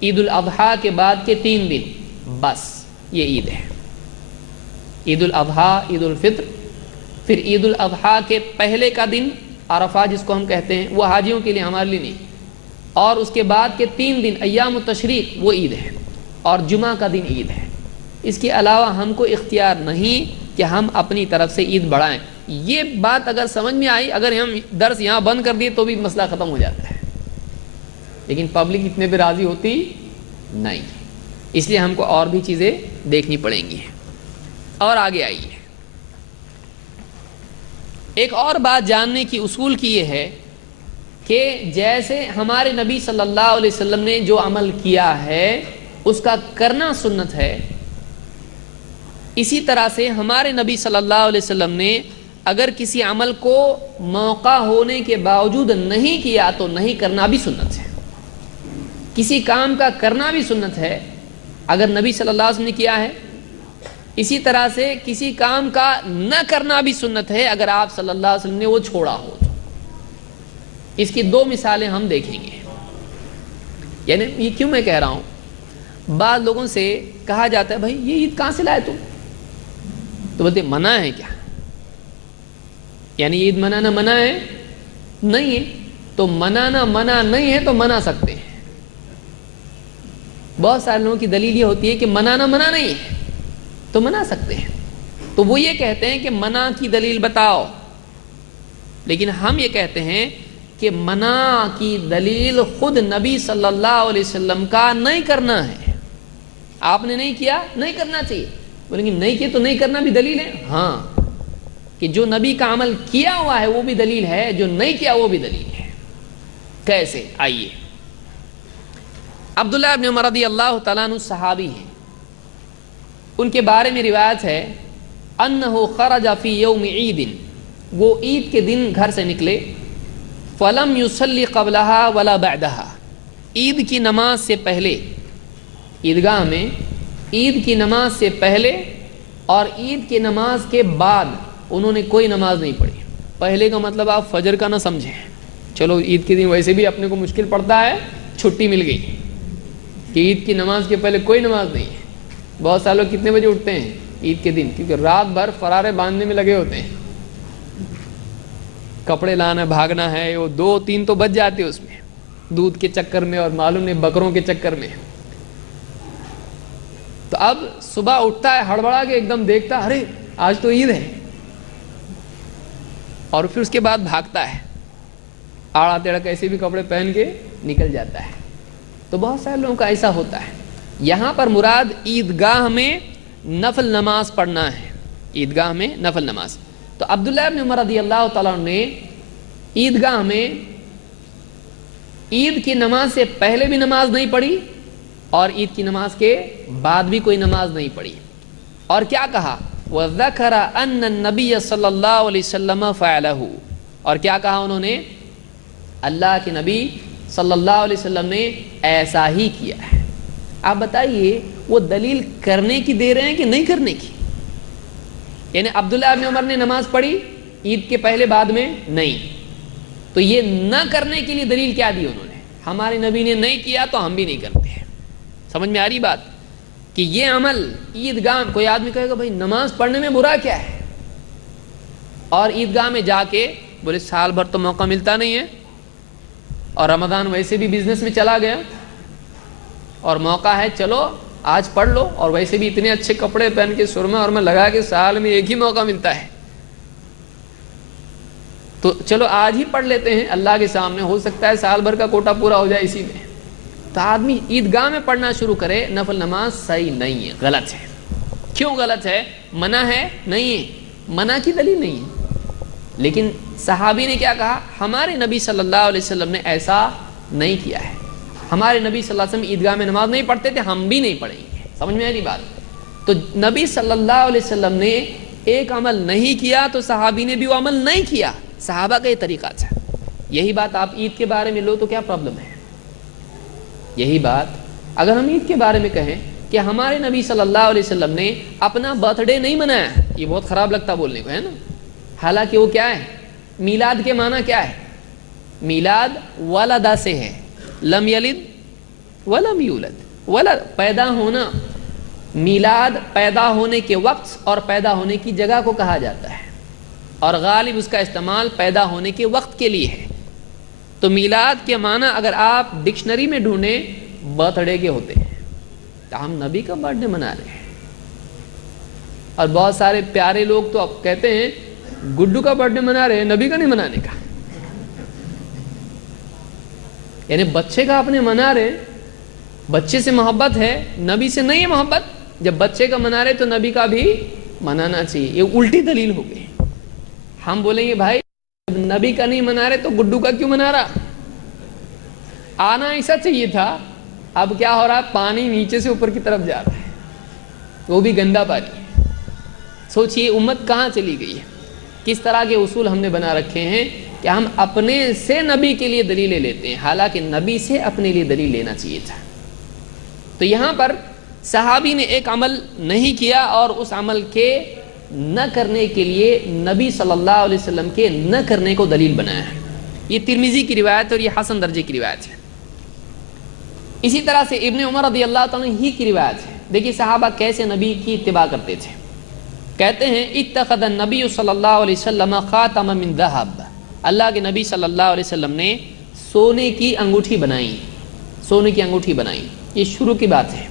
عید الاضحیٰ کے بعد کے 3 دن، بس یہ عید ہے۔ عید الاضحیٰ، عید الفطر، پھر عید الاضحیٰ کے پہلے کا دن عرفہ جس کو ہم کہتے ہیں، وہ حاجیوں کے لیے، ہمارے لیے نہیں، اور اس کے بعد کے 3 دن ایام التشریق وہ عید ہے، اور جمعہ کا دن عید ہے۔ اس کے علاوہ ہم کو اختیار نہیں کہ ہم اپنی طرف سے عید بڑھائیں۔ یہ بات اگر سمجھ میں آئی، اگر ہم درس یہاں بند کر دیے تو بھی مسئلہ ختم ہو جاتا ہے، لیکن پبلک اتنے پہ راضی ہوتی نہیں، اس لیے ہم کو اور بھی چیزیں دیکھنی پڑیں گی۔ اور آگے آئیے، ایک اور بات جاننے کی اصول کی یہ ہے کہ جیسے ہمارے نبی صلی اللہ علیہ وسلم نے جو عمل کیا ہے اس کا کرنا سنت ہے، اسی طرح سے ہمارے نبی صلی اللہ علیہ وسلم نے اگر کسی عمل کو موقع ہونے کے باوجود نہیں کیا تو نہیں کرنا بھی سنت ہے۔ کسی کام کا کرنا بھی سنت ہے اگر نبی صلی اللہ علیہ وسلم نے کیا ہے، اسی طرح سے کسی کام کا نہ کرنا بھی سنت ہے اگر آپ صلی اللہ علیہ وسلم نے وہ چھوڑا ہو تو۔ اس کی 2 مثالیں ہم دیکھیں گے۔ یعنی یہ کیوں میں کہہ رہا ہوں، بعض لوگوں سے کہا جاتا ہے بھائی یہ عید کہاں سے لائے تم؟ تو بولتے منع ہے کیا؟ یعنی عید منانا منع ہے؟ نہیں ہے، تو منانا منع نہیں ہے تو منا سکتے ہیں۔ بہت سارے لوگوں کی دلیل یہ ہوتی ہے کہ منانا منع نہیں ہے تو منا سکتے ہیں، تو وہ یہ کہتے ہیں کہ منع کی دلیل بتاؤ، لیکن ہم یہ کہتے ہیں کہ منع کی دلیل خود نبی صلی اللہ علیہ وسلم کا نہیں کرنا ہے۔ آپ نے نہیں کیا، نہیں کرنا چاہیے، بولیں گے نہیں کیا تو نہیں کرنا بھی دلیل ہے؟ ہاں، کہ جو نبی کا عمل کیا ہوا ہے وہ بھی دلیل ہے، جو نہیں کیا وہ بھی دلیل ہے۔ کیسے؟ آئیے، عبداللہ ابن عمر رضی اللہ تعالیٰ عنہ صحابی ہیں، ان کے بارے میں روایت ہے انہ خرج فی یوم عید، وہ عید کے دن گھر سے نکلے، فلم یصلی قبلہا ولا بعدہا، عید کی نماز سے پہلے، عیدگاہ میں عید کی نماز سے پہلے اور عید کی نماز کے بعد انہوں نے کوئی نماز نہیں پڑھی۔ پہلے کا مطلب آپ فجر کا نہ سمجھیں، چلو عید کے دن ویسے بھی اپنے کو مشکل پڑتا ہے، چھٹی مل گئی کہ عید کی نماز کے پہلے کوئی نماز نہیں ہے۔ بہت سارے لوگ کتنے بجے اٹھتے ہیں عید کے دن؟ کیونکہ رات بھر فرارے باندھنے میں لگے ہوتے ہیں، کپڑے لانا بھاگنا ہے، وہ 2-3 تو بج جاتے اس میں، دودھ کے چکر میں اور معلوم نہیں بکروں کے چکر میں. تو اب صبح اٹھتا ہے ہڑبڑا کے، ایک دم دیکھتا ارے آج تو عید ہے، اور پھر اس کے بعد بھاگتا ہے، آڑا تیڑا کیسے بھی کپڑے پہن کے نکل جاتا ہے. تو بہت سارے لوگوں کا ایسا ہوتا ہے. یہاں پر مراد عیدگاہ میں نفل نماز پڑھنا ہے، عیدگاہ میں نفل نماز. تو عبداللہ ابن عمر رضی اللہ تعالیٰ عنہ نے عیدگاہ میں عید کی نماز سے پہلے بھی نماز نہیں پڑھی اور عید کی نماز کے بعد بھی کوئی نماز نہیں پڑھی. اور کیا کہا؟ وَذَكَرَ أَنَّ النَّبِيَّ صلی اللہ علیہ وسلم فَعَلَهُ، اور کیا کہا انہوں نے؟ اللہ کے نبی صلی اللہ علیہ وسلم نے ایسا ہی کیا ہے. آپ بتائیے وہ دلیل کرنے کی دے رہے ہیں کہ نہیں کرنے کی؟ یعنی عبداللہ ابن عمر نے نماز پڑھی عید کے پہلے بعد میں نہیں، تو یہ نہ کرنے کے لیے دلیل کیا دی انہوں نے؟ ہمارے نبی نے نہیں کیا تو ہم بھی نہیں کرتے. سمجھ میں آ رہی بات؟ کہ یہ عمل عیدگاہ، کوئی آدمی کہے گا بھائی نماز پڑھنے میں برا کیا ہے، اور عیدگاہ میں جا کے بولے سال بھر تو موقع ملتا نہیں ہے، اور رمضان ویسے بھی بزنس میں چلا گیا، اور موقع ہے چلو آج پڑھ لو، اور ویسے بھی اتنے اچھے کپڑے پہن کے سرما اور میں لگا کے سال میں ایک ہی موقع ملتا ہے، تو چلو آج ہی پڑھ لیتے ہیں اللہ کے سامنے، ہو سکتا ہے سال بھر کا کوٹا پورا ہو جائے اسی میں. تو آدمی عیدگاہ میں پڑھنا شروع کرے نفل نماز، صحیح نہیں ہے، غلط ہے. کیوں غلط ہے؟ منع ہے؟ نہیں ہے، منع کی دلیل نہیں ہے. لیکن صحابی نے کیا کہا؟ ہمارے نبی صلی اللہ علیہ وسلم نے ایسا نہیں کیا ہے، ہمارے نبی صلی اللہ علیہ وسلم عیدگاہ میں نماز نہیں پڑھتے تھے، ہم بھی نہیں پڑھیں گے. سمجھ میں آئی بات؟ تو نبی صلی اللہ علیہ وسلم نے ایک عمل نہیں کیا تو صحابی نے بھی وہ عمل نہیں کیا. صحابہ کا یہ طریقہ تھا. یہی بات آپ عید کے بارے میں لو تو کیا پرابلم ہے؟ یہی بات اگر ہم عید کے بارے میں کہیں کہ ہمارے نبی صلی اللہ علیہ وسلم نے اپنا برتھ ڈے نہیں منایا، یہ بہت خراب لگتا بولنے کو، ہے نا؟ حالانکہ وہ کیا ہے؟ میلاد کے معنی کیا ہے؟ میلاد ولدہ سے ہے، لم یلد ولم یولد، ولد پیدا ہونا. میلاد پیدا ہونے کے وقت اور پیدا ہونے کی جگہ کو کہا جاتا ہے، اور غالب اس کا استعمال پیدا ہونے کے وقت کے لیے ہے. تو میلاد کے معنی اگر آپ ڈکشنری میں ڈھونڈیں برتھ ڈے کے ہوتے ہیں، تو ہم نبی کا برتھ ڈے منا رہے ہیں. اور بہت سارے پیارے لوگ تو اب کہتے ہیں گڈو کا برتھ ڈے منا رہے ہیں، نبی کا نہیں منانے کا. یعنی بچے کا اپنے منا رہے، بچے سے محبت ہے، نبی سے نہیں ہے محبت. جب بچے کا منا رہے تو نبی کا بھی منانا چاہیے. یہ الٹی دلیل ہو گئی. ہم بولیں گے بھائی نبی کا نہیں منا رہے تو گڈو کا کیوں منا رہا؟ آنا ایسا چاہیے تھا. اب کیا ہو رہا ہے؟ پانی نیچے سے اوپر کی طرف جا رہا ہے، وہ بھی گندا پانی. سوچئے امت کہاں چلی گئی ہے. کس طرح کے اصول ہم نے بنا رکھے ہیں کہ ہم اپنے سے نبی کے لیے دلیلیں لیتے ہیں، حالانکہ نبی سے اپنے لیے دلیل لینا چاہیے تھا. تو یہاں پر صحابی نے ایک عمل نہیں کیا اور اس عمل کے نہ کرنے کے لیے نبی صلی اللہ علیہ وسلم کے نہ کرنے کو دلیل بنایا ہے. یہ ترمذی کی روایت اور یہ حسن درجے کی روایت ہے. اسی طرح سے ابن عمر رضی اللہ تعالیٰ ہی کی روایت ہے. دیکھیے صحابہ کیسے نبی کی اتباع کرتے تھے. کہتے ہیں اتخذ النبی صلی اللہ علیہ وسلم خاتم من ذهب، اللہ کے نبی صلی اللہ علیہ وسلم نے سونے کی انگوٹھی بنائی، سونے کی انگوٹھی بنائی. یہ شروع کی بات ہے.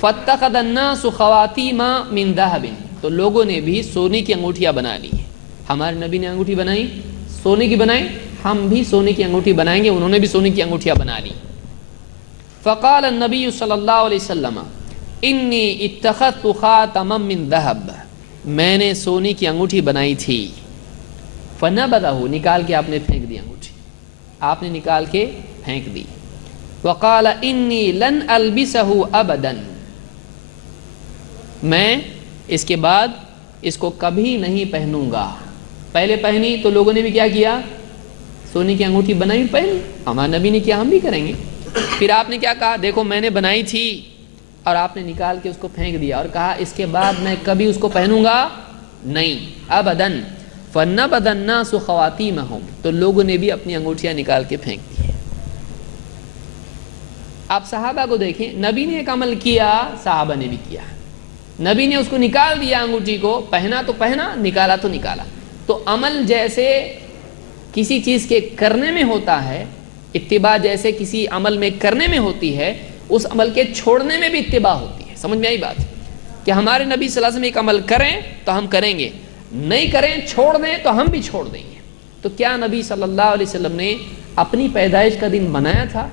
فاتخذ الناس خواتیم من ذهب، تو لوگوں نے بھی سونے کی انگوٹھیاں بنا لی. ہمارے نبی نے انگوٹھی بنائی، سونے کی بنائی، ہم بھی سونے کی انگوٹھی بنائیں گے. انہوں نے بھی سونے کی انگوٹھیاں بنا لی. فقال النبی صلی اللہ علیہ وسلم انی اتخذت خاتما من ذهب، میں نے سونے کی انگوٹھی بنائی تھی. فنبذہ، نکال کے آپ نے پھینک دی انگوٹھی، آپ نے نکال کے پھینک دی. وقال انی لن البسہ ابدا، میں اس کے بعد اس کو کبھی نہیں پہنوں گا. پہلے پہنی تو لوگوں نے بھی کیا کیا؟ سونے کی انگوٹھی بنائی پہنی. ہمارے نبی نے کیا، ہم بھی کریں گے. پھر آپ نے کیا کہا؟ دیکھو میں نے بنائی تھی اور آپ نے نکال کے اس کو پھینک دیا اور کہا اس کے بعد میں کبھی اس کو پہنوں گا نہیں، ابداً. فنبذ الناس خواتیمہم، تو لوگوں نے بھی اپنی انگوٹھیاں نکال کے پھینک دی. آپ صحابہ کو دیکھیں، نبی نے ایک عمل کیا، صحابہ نے بھی کیا. نبی نے اس کو نکال دیا انگوٹھی کو، پہنا تو پہنا، نکالا تو نکالا. تو عمل جیسے کسی چیز کے کرنے میں ہوتا ہے، اتباع جیسے کسی عمل میں کرنے میں ہوتی ہے، اس عمل کے چھوڑنے میں بھی اتباع ہوتی ہے۔ سمجھ میں آئی بات کہ ہمارے نبی صلی اللہ علیہ وسلم ایک عمل کریں تو ہم کریں گے، نہیں کریں چھوڑ دیں تو ہم بھی چھوڑ دیں گے۔ تو کیا نبی صلی اللہ علیہ وسلم نے اپنی پیدائش کا دن منایا تھا؟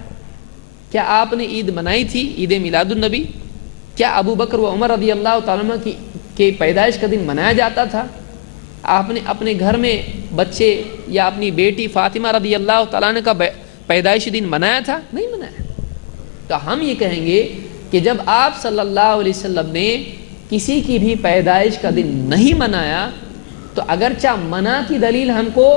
کیا آپ نے عید منائی تھی، عید میلاد النبی؟ کیا ابو بکر و عمر رضی اللہ تعالیٰ عنہ کی پیدائش کا دن منایا جاتا تھا؟ آپ نے اپنے گھر میں بچے یا اپنی بیٹی فاطمہ رضی اللہ تعالیٰ عنہ کا پیدائشی دن منایا تھا؟ نہیں منایا۔ تو ہم یہ کہیں گے کہ جب آپ صلی اللہ علیہ وسلم نے کسی کی بھی پیدائش کا دن نہیں منایا تو اگرچہ منع کی دلیل ہم کو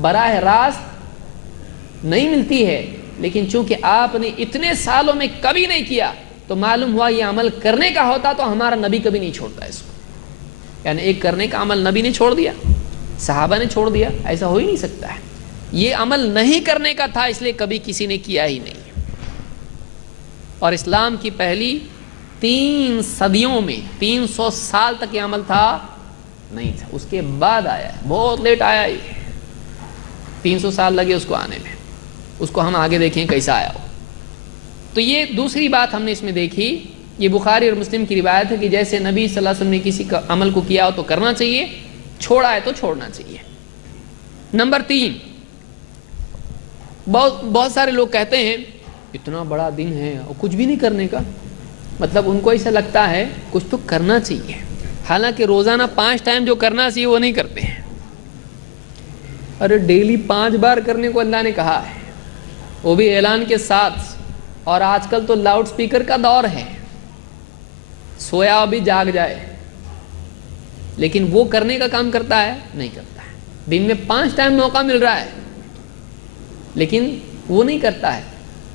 براہ راست نہیں ملتی ہے، لیکن چونکہ آپ نے اتنے سالوں میں کبھی نہیں کیا تو معلوم ہوا یہ عمل کرنے کا ہوتا تو ہمارا نبی کبھی نہیں چھوڑتا اس کو۔ یعنی ایک کرنے کا عمل نبی نے چھوڑ دیا، صحابہ نے چھوڑ دیا، ایسا ہو ہی نہیں سکتا ہے۔ یہ عمل نہیں کرنے کا تھا، اس لیے کبھی کسی نے کیا ہی نہیں۔ اور اسلام کی پہلی 3 صدیوں میں 300 سال تک یہ عمل تھا نہیں تھا، اس کے بعد آیا ہے، بہت لیٹ آیا یہ، 300 سال لگے اس کو آنے میں۔ اس کو ہم آگے دیکھیں کیسا آیا ہو۔ تو یہ دوسری بات ہم نے اس میں دیکھی، یہ بخاری اور مسلم کی روایت ہے کہ جیسے نبی صلی اللہ علیہ وسلم نے کسی کا عمل کو کیا ہو تو کرنا چاہیے، چھوڑا ہے تو چھوڑنا چاہیے۔ نمبر 3، بہت سارے لوگ کہتے ہیں اتنا بڑا دن ہے اور کچھ بھی نہیں کرنے کا، مطلب ان کو ایسا لگتا ہے کچھ تو کرنا چاہیے، حالانکہ روزانہ 5 ٹائم جو کرنا چاہیے وہ نہیں کرتے ہیں۔ ارے ڈیلی 5 بار کرنے کو اللہ نے کہا ہے، وہ بھی اعلان کے ساتھ، اور آج کل تو لاؤڈ سپیکر کا دور ہے، سویا بھی جاگ جائے، لیکن وہ کرنے کا کام کرتا ہے؟ نہیں کرتا ہے۔ دن میں 5 ٹائم موقع مل رہا ہے لیکن وہ نہیں کرتا ہے،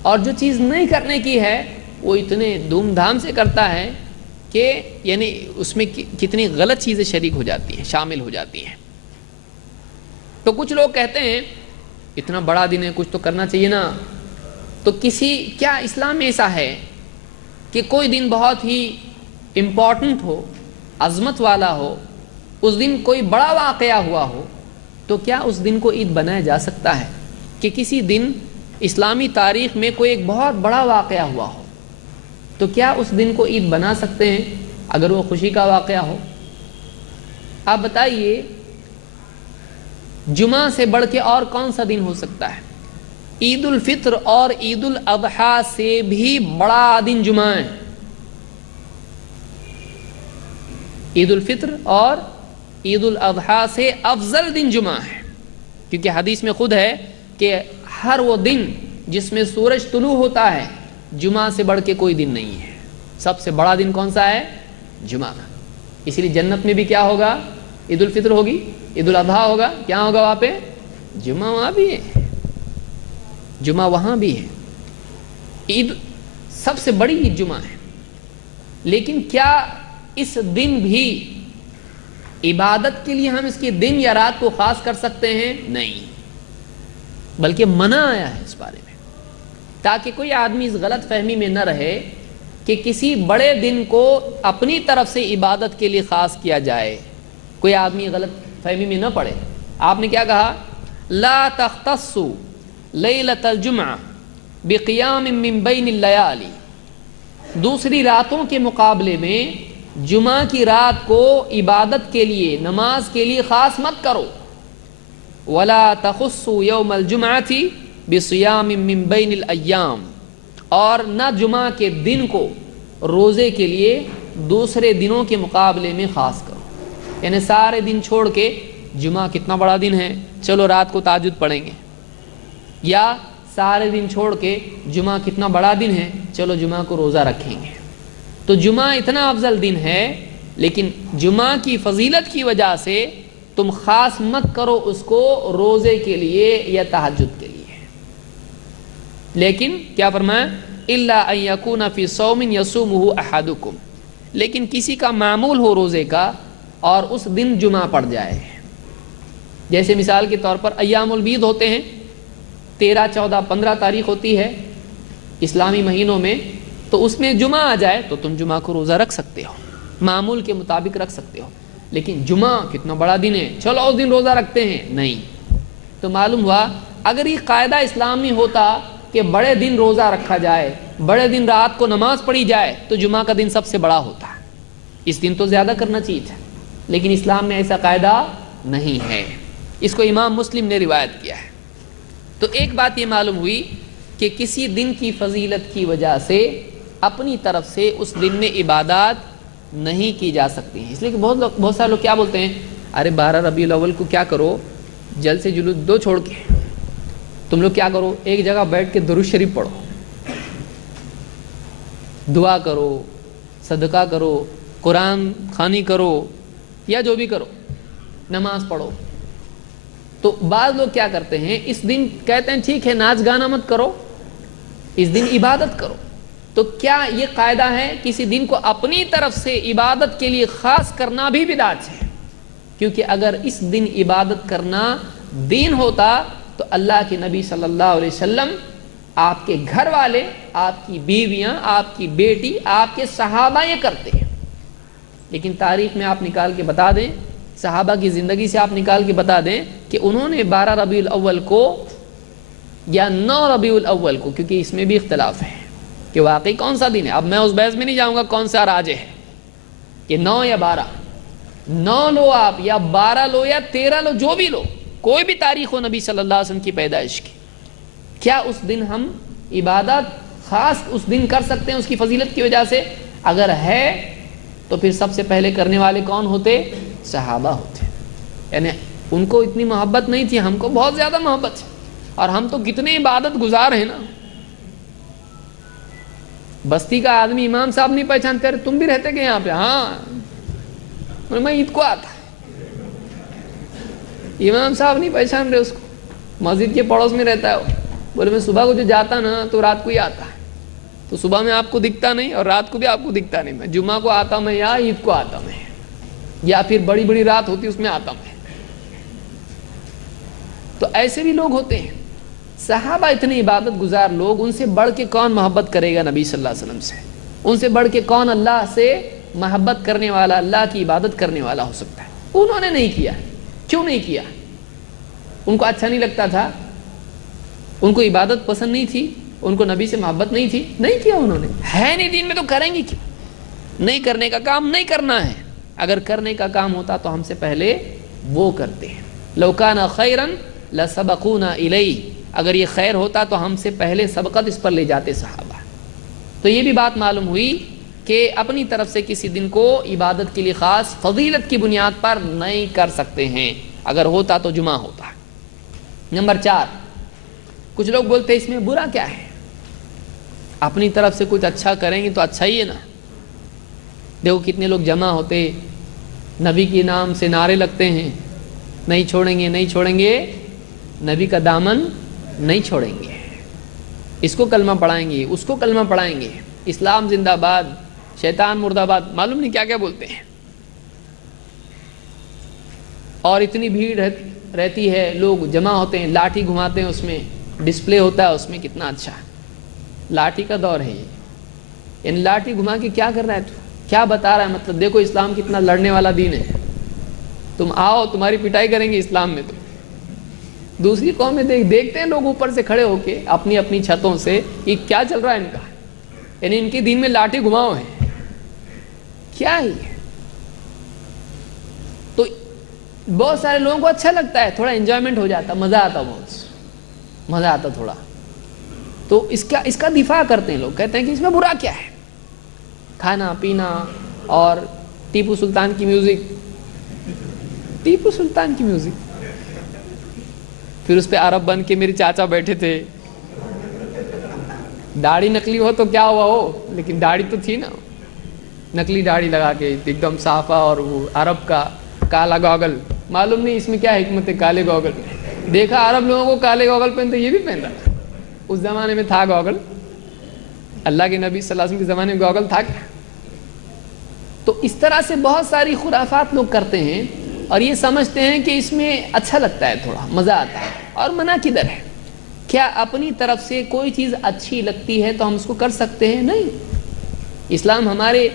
اور جو چیز نہیں کرنے کی ہے وہ اتنے دھوم دھام سے کرتا ہے کہ یعنی اس میں کتنی غلط چیزیں شریک ہو جاتی ہیں، شامل ہو جاتی ہیں۔ تو کچھ لوگ کہتے ہیں اتنا بڑا دن ہے کچھ تو کرنا چاہیے نا۔ تو کیا اسلام میں ایسا ہے کہ کوئی دن بہت ہی امپورٹنٹ ہو، عظمت والا ہو، اس دن کوئی بڑا واقعہ ہوا ہو، تو کیا اس دن کو عید بنایا جا سکتا ہے؟ کہ کسی دن اسلامی تاریخ میں کوئی ایک بہت بڑا واقعہ ہوا ہو تو کیا اس دن کو عید بنا سکتے ہیں اگر وہ خوشی کا واقعہ ہو؟ آپ بتائیے جمعہ سے بڑھ کے اور کون سا دن ہو سکتا ہے؟ عید الفطر اور عید الاضحیٰ سے بھی بڑا دن جمعہ ہے۔ عید الفطر اور عید الاضحیٰ سے افضل دن جمعہ ہے، کیونکہ حدیث میں خود ہے کہ ہر وہ دن جس میں سورج طلوع ہوتا ہے جمعہ سے بڑھ کے کوئی دن نہیں ہے۔ سب سے بڑا دن کون سا ہے؟ جمعہ کا۔ اسی لیے جنت میں بھی کیا ہوگا؟ عید الفطر ہوگی، عید الاضحیٰ ہوگا، کیا ہوگا وہاں پہ؟ جمعہ وہاں بھی ہے، جمعہ وہاں بھی ہے۔ عید سب سے بڑی عید جمعہ ہے، لیکن کیا اس دن بھی عبادت کے لیے ہم اس کے دن یا رات کو خاص کر سکتے ہیں؟ نہیں، بلکہ منع آیا ہے اس بارے میں، تاکہ کوئی آدمی اس غلط فہمی میں نہ رہے کہ کسی بڑے دن کو اپنی طرف سے عبادت کے لیے خاص کیا جائے، کوئی آدمی غلط فہمی میں نہ پڑے۔ آپ نے کیا کہا؟ لا تختصوا لیلۃ الجمعہ بقیام من بین اللیالی، دوسری راتوں کے مقابلے میں جمعہ کی رات کو عبادت کے لیے، نماز کے لیے خاص مت کرو۔ ولا تخصوا یوم الجمعۃ بصیام من بین الایام، اور نہ جمعہ کے دن کو روزے کے لیے دوسرے دنوں کے مقابلے میں خاص کرو۔ یعنی سارے دن چھوڑ کے جمعہ کتنا بڑا دن ہے، چلو رات کو تہجد پڑھیں گے، یا سارے دن چھوڑ کے جمعہ کتنا بڑا دن ہے، چلو جمعہ کو روزہ رکھیں گے۔ تو جمعہ اتنا افضل دن ہے، لیکن جمعہ کی فضیلت کی وجہ سے تم خاص مت کرو اس کو روزے کے لیے یا تہجد کے لیے۔ لیکن کیا فرمایا؟ الا ان یکون فی صوم یصومہ احدکم، لیکن کسی کا معمول ہو روزے کا اور اس دن جمعہ پڑ جائے، جیسے مثال کے طور پر ایام البید ہوتے ہیں، 13، 14، 15 تاریخ ہوتی ہے اسلامی مہینوں میں، تو اس میں جمعہ آ جائے تو تم جمعہ کو روزہ رکھ سکتے ہو، معمول کے مطابق رکھ سکتے ہو۔ لیکن جمعہ کتنا بڑا دن ہے، چلو اس دن روزہ رکھتے ہیں، نہیں۔ تو معلوم ہوا اگر یہ قاعدہ اسلام میں ہوتا کہ بڑے دن روزہ رکھا جائے، بڑے دن رات کو نماز پڑھی جائے، تو جمعہ کا دن سب سے بڑا ہوتا، اس دن تو زیادہ کرنا چاہیے تھا، لیکن اسلام میں ایسا قاعدہ نہیں ہے۔ اس کو امام مسلم نے روایت کیا ہے۔ تو ایک بات یہ معلوم ہوئی کہ کسی دن کی فضیلت کی وجہ سے اپنی طرف سے اس دن میں عبادات نہیں کی جا سکتی ہیں۔ اس لیے کہ بہت سارے لوگ کیا بولتے ہیں، ارے 12 ربیع الاول کو کیا کرو، جل سے جلوس دو چھوڑ کے تم لوگ کیا کرو، ایک جگہ بیٹھ کے درود شریف پڑھو، دعا کرو، صدقہ کرو، قرآن خوانی کرو، یا جو بھی کرو، نماز پڑھو۔ تو بعض لوگ کیا کرتے ہیں، اس دن کہتے ہیں ٹھیک ہے ناچ گانا مت کرو، اس دن عبادت کرو۔ تو کیا یہ قاعدہ ہے کسی دن کو اپنی طرف سے عبادت کے لیے خاص کرنا بھی بدعت ہے؟ کیونکہ اگر اس دن عبادت کرنا دین ہوتا تو اللہ کے نبی صلی اللہ علیہ وسلم، آپ کے گھر والے، آپ کی بیویاں، آپ کی بیٹی، آپ کے صحابہ یہ کرتے ہیں۔ لیکن تاریخ میں آپ نکال کے بتا دیں، صحابہ کی زندگی سے آپ نکال کے بتا دیں کہ انہوں نے 12 ربیع الاول کو یا 9 ربیع الاول کو، کیونکہ اس میں بھی اختلاف ہے کہ واقعی کون سا دن ہے۔ اب میں اس بحث میں نہیں جاؤں گا کون سا راجح ہے کہ 9 یا 12، 9 لو آپ، یا 12 لو، یا 13 لو، جو بھی لو، کوئی بھی تاریخ ہو نبی صلی اللہ علیہ وسلم کی پیدائش کی، کیا اس دن ہم عبادت خاص اس دن کر سکتے ہیں اس کی فضیلت کی وجہ سے؟ اگر ہے تو پھر سب سے پہلے کرنے والے کون ہوتے؟ صحابہ ہوتے۔ یعنی ان کو اتنی محبت نہیں تھی، ہم کو بہت زیادہ محبت ہے، اور ہم تو کتنے عبادت گزار ہیں نا۔ بستی کا آدمی امام صاحب نہیں پہچانتے، ارے تم بھی رہتے کہ یہاں پہ؟ ہاں میں عید کو آتا، امام صاحب نہیں پہچان رہے اس کو، مسجد کے پڑوس میں رہتا ہے وہ، بولے میں صبح کو جو جاتا نا تو رات کو ہی آتا ہے، تو صبح میں آپ کو دکھتا نہیں اور رات کو بھی آپ کو دکھتا نہیں، میں جمعہ کو آتا میں، یا عید کو آتا میں، یا پھر بڑی بڑی رات ہوتی اس میں آتا میں۔ تو ایسے بھی لوگ ہوتے ہیں۔ صحابہ اتنے عبادت گزار لوگ، ان سے بڑھ کے کون محبت کرے گا نبی صلی اللہ علیہ وسلم سے؟ ان سے بڑھ کے کون اللہ سے محبت کرنے والا، اللہ کی عبادت کرنے والا ہو سکتا ہے؟ انہوں نے نہیں کیا۔ کیوں نہیں کیا؟ ان کو اچھا نہیں لگتا تھا؟ ان کو عبادت پسند نہیں تھی؟ ان کو نبی سے محبت نہیں تھی؟ نہیں کیا انہوں نے۔ ہے نہیں دین میں تو کریں گے کیوں؟ نہیں کرنے کا کام نہیں کرنا ہے۔ اگر کرنے کا کام ہوتا تو ہم سے پہلے وہ کرتے ہیں۔ لو کان خیرا لسبقونا الیہ، اگر یہ خیر ہوتا تو ہم سے پہلے سبقت اس پر لے جاتے صحابہ۔ تو یہ بھی بات معلوم ہوئی کہ اپنی طرف سے کسی دن کو عبادت کے لیے خاص فضیلت کی بنیاد پر نہیں کر سکتے ہیں، اگر ہوتا تو جمعہ ہوتا۔ نمبر 4، کچھ لوگ بولتے ہیں اس میں برا کیا ہے، اپنی طرف سے کچھ اچھا کریں گے تو اچھا ہی ہے نا۔ دیکھو کتنے لوگ جمع ہوتے، نبی کے نام سے نعرے لگتے ہیں، نہیں چھوڑیں گے، نہیں چھوڑیں گے، نبی کا دامن نہیں چھوڑیں گے، اس کو کلمہ پڑھائیں گے، اس کو کلمہ پڑھائیں گے، اسلام زندہ باد، شیطان مردہ آباد، معلوم نہیں کیا کیا بولتے ہیں۔ اور اتنی بھیڑ رہتی ہے، لوگ جمع ہوتے ہیں، لاٹھی گھماتے ہیں، اس میں ڈسپلے ہوتا ہے، اس میں کتنا اچھا ہے، لاٹھی کا دور ہے یہ، یعنی لاٹھی گھما کے کیا کر رہا ہے تو کیا بتا رہا ہے؟ مطلب دیکھو اسلام کتنا لڑنے والا دین ہے، تم آؤ تمہاری پٹائی کریں گے اسلام میں۔ تو دوسری قومیں دیکھتے ہیں لوگ اوپر سے کھڑے ہو کے اپنی اپنی چھتوں سے، یہ کیا چل رہا ہے ان کا، یعنی ان کے دین میں لاٹھی گھماؤ ہے، کیا ہی ہے۔ تو بہت سارے لوگوں کو اچھا لگتا ہے، تھوڑا انجوائمنٹ ہو جاتا، مزہ آتا، بہت مزہ آتا تھوڑا، تو اس کا دفاع کرتے ہیں لوگ، کہتے ہیں کہ اس میں برا کیا ہے، کھانا پینا اور ٹیپو سلطان کی میوزک، ٹیپو سلطان کی میوزک، پھر اس پہ عرب بن کے میرے چاچا بیٹھے تھے، داڑھی نکلی ہو تو کیا ہوا ہو، لیکن داڑھی تو تھی نا، نکلی داڑھی لگا کے ایک دم صافہ، اور وہ عرب کا کالا گوگل، معلوم نہیں اس میں کیا حکمت ہے کالے گوگل میں، دیکھا عرب لوگوں کو کالے گوگل پہنتے، یہ بھی پہنتا تھا، اس زمانے میں تھا گوگل، اللہ کے نبی صلی اللہ علیہ وسلم کے زمانے میں گوگل تھا کیا؟ تو اس طرح سے بہت ساری خرافات لوگ کرتے ہیں، اور یہ سمجھتے ہیں کہ اس میں اچھا لگتا ہے، تھوڑا مزہ آتا ہے، اور منع کدھر ہے؟ کیا اپنی طرف سے کوئی چیز اچھی لگتی ہے تو ہم اس کو کر سکتے ہیں؟ نہیں۔ اسلام ہمارے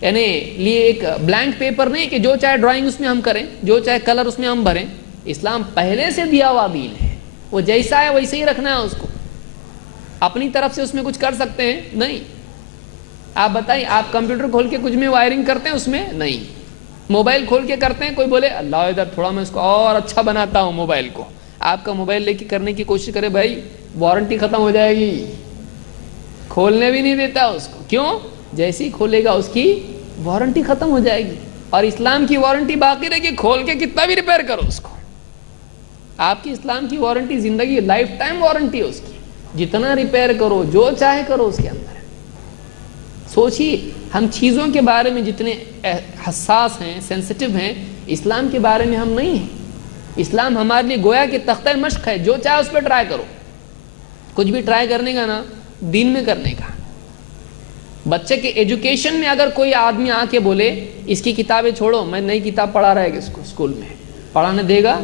یعنی لیے ایک بلینک پیپر نہیں کہ جو چاہے ڈرائنگ اس میں ہم کریں، جو چاہے کلر اس میں ہم بھریں، اسلام پہلے سے دیا ہوا دین ہے، وہ جیسا ہے ویسے ہی رکھنا ہے اس کو. اپنی طرف سے اس میں کچھ کر سکتے ہیں؟ نہیں. آپ بتائیں، آپ کمپیوٹر کھول کے کچھ میں وائرنگ کرتے ہیں اس میں؟ نہیں. موبائل کھول کے کرتے ہیں؟ کوئی بولے اللہ ادھر تھوڑا میں اس کو اور اچھا بناتا ہوں موبائل کو. آپ کا موبائل لے کے کرنے کی کوشش کرے، بھائی وارنٹی ختم ہو جائے گی، کھولنے بھی نہیں دیتا اس کو. کیوں؟ جیسے ہی کھولے گا اس کی وارنٹی ختم ہو جائے گی. اور اسلام کی وارنٹی باقی رہے گی، کھول کے کتنا بھی ریپیئر کرو اس کو. آپ کی اسلام کی وارنٹی زندگی لائف ٹائم وارنٹی ہے اس کی، جتنا ریپیئر کرو جو چاہے کرو اس کے اندر. سوچیے ہم چیزوں کے بارے میں جتنے حساس ہیں، سینسٹیو ہیں، اسلام کے بارے میں ہم نہیں ہیں. اسلام ہمارے لیے گویا کہ تختہ مشق ہے، جو چاہے اس پہ ٹرائی کرو. کچھ بھی ٹرائی کرنے کا نا دین میں کرنے کا. بچے کے ایجوکیشن میں اگر کوئی آدمی آ کے بولے اس کی کتابیں چھوڑو، میں نئی کتاب پڑھا رہے گا اس کو اسکول میں، پڑھانے دے گا؟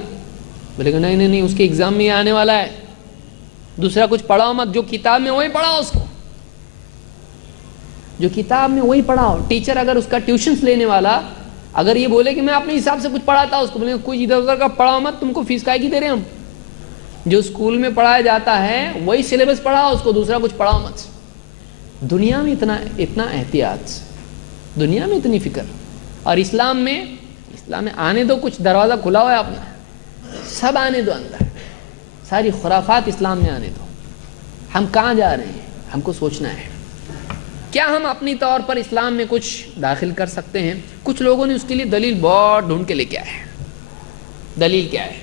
بولے گا نہیں نہیں نہیں، اس کے ایگزام میں آنے والا ہے، دوسرا کچھ پڑھاؤ مت، جو کتاب میں وہی پڑھاؤ اس کو، جو کتاب میں وہی پڑھاؤ. ٹیچر اگر اس کا ٹیوشنس لینے والا اگر یہ بولے کہ میں اپنے حساب سے کچھ پڑھاتا ہوں اس کو، بولے کوئی ادھر ادھر کا پڑھاؤ مت، تم کو فیس کائے کی دے رہے ہم؟ جو اسکول میں پڑھایا جاتا ہے وہی سلیبس پڑھاؤ اس کو، دوسرا کچھ پڑھاؤ مت. دنیا میں اتنا احتیاط، دنیا میں اتنی فکر، اور اسلام میں آنے دو، کچھ دروازہ کھلا ہوا ہے اپنا، سب آنے دو اندر، ساری خرافات اسلام میں آنے دو. ہم کہاں جا رہے ہیں ہم کو سوچنا ہے. کیا ہم اپنی طور پر اسلام میں کچھ داخل کر سکتے ہیں؟ کچھ لوگوں نے اس کے لیے دلیل بہت ڈھونڈ کے لے کے آئے. دلیل کیا ہے؟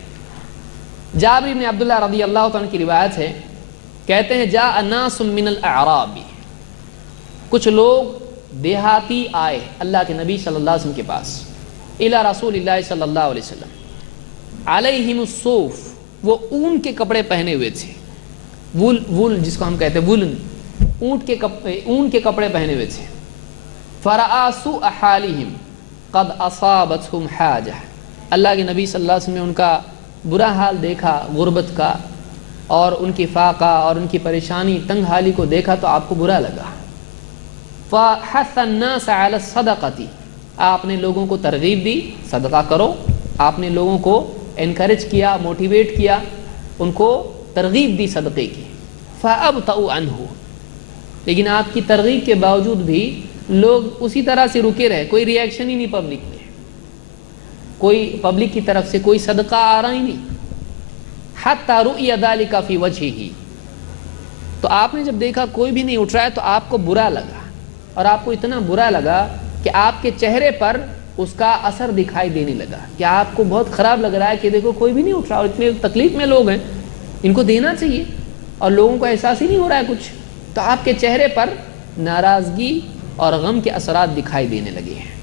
جابر بن عبداللہ رضی اللہ عنہ کی روایت ہے، کہتے ہیں جاء ناس من الاعراب، کچھ لوگ دیہاتی آئے اللہ کے نبی صلی اللہ علیہ وسلم کے پاس، الی رسول اللہ صلی اللہ علیہ وسلم، علیہم الصوف، وہ اون کے کپڑے پہنے ہوئے تھے، وول جس کو ہم کہتے ہیں وولن، اون کے کپڑے پہنے ہوئے تھے. فرآ سوء حالہم قد اصابتہم حاجہ، اللہ کے نبی صلی اللہ علیہ وسلم نے ان کا برا حال دیکھا، غربت کا اور ان کی فاقہ اور ان کی پریشانی، تنگ حالی کو دیکھا تو آپ کو برا لگا. فحث الناس علی الصدقۃ، آپ نے لوگوں کو ترغیب دی صدقہ کرو، آپ نے لوگوں کو انکریج کیا، موٹیویٹ کیا، ان کو ترغیب دی صدقے کی. فابطؤوا عنہ، لیکن آپ کی ترغیب کے باوجود بھی لوگ اسی طرح سے رکے رہے، کوئی ری ایکشن ہی نہیں پبلک میں، کوئی پبلک کی طرف سے کوئی صدقہ آ رہا ہی نہیں. حتی رؤی ذلک فی وجہہ، تو آپ نے جب دیکھا کوئی بھی نہیں اٹھ رہا ہے تو آپ کو برا لگا، اور آپ کو اتنا برا لگا کہ آپ کے چہرے پر اس کا اثر دکھائی دینے لگا، کہ آپ کو بہت خراب لگ رہا ہے کہ دیکھو کوئی بھی نہیں اٹھ رہا، اور اتنے تکلیف میں لوگ ہیں، ان کو دینا چاہیے، اور لوگوں کو احساس ہی نہیں ہو رہا ہے کچھ. تو آپ کے چہرے پر ناراضگی اور غم کے اثرات دکھائی دینے لگے ہیں.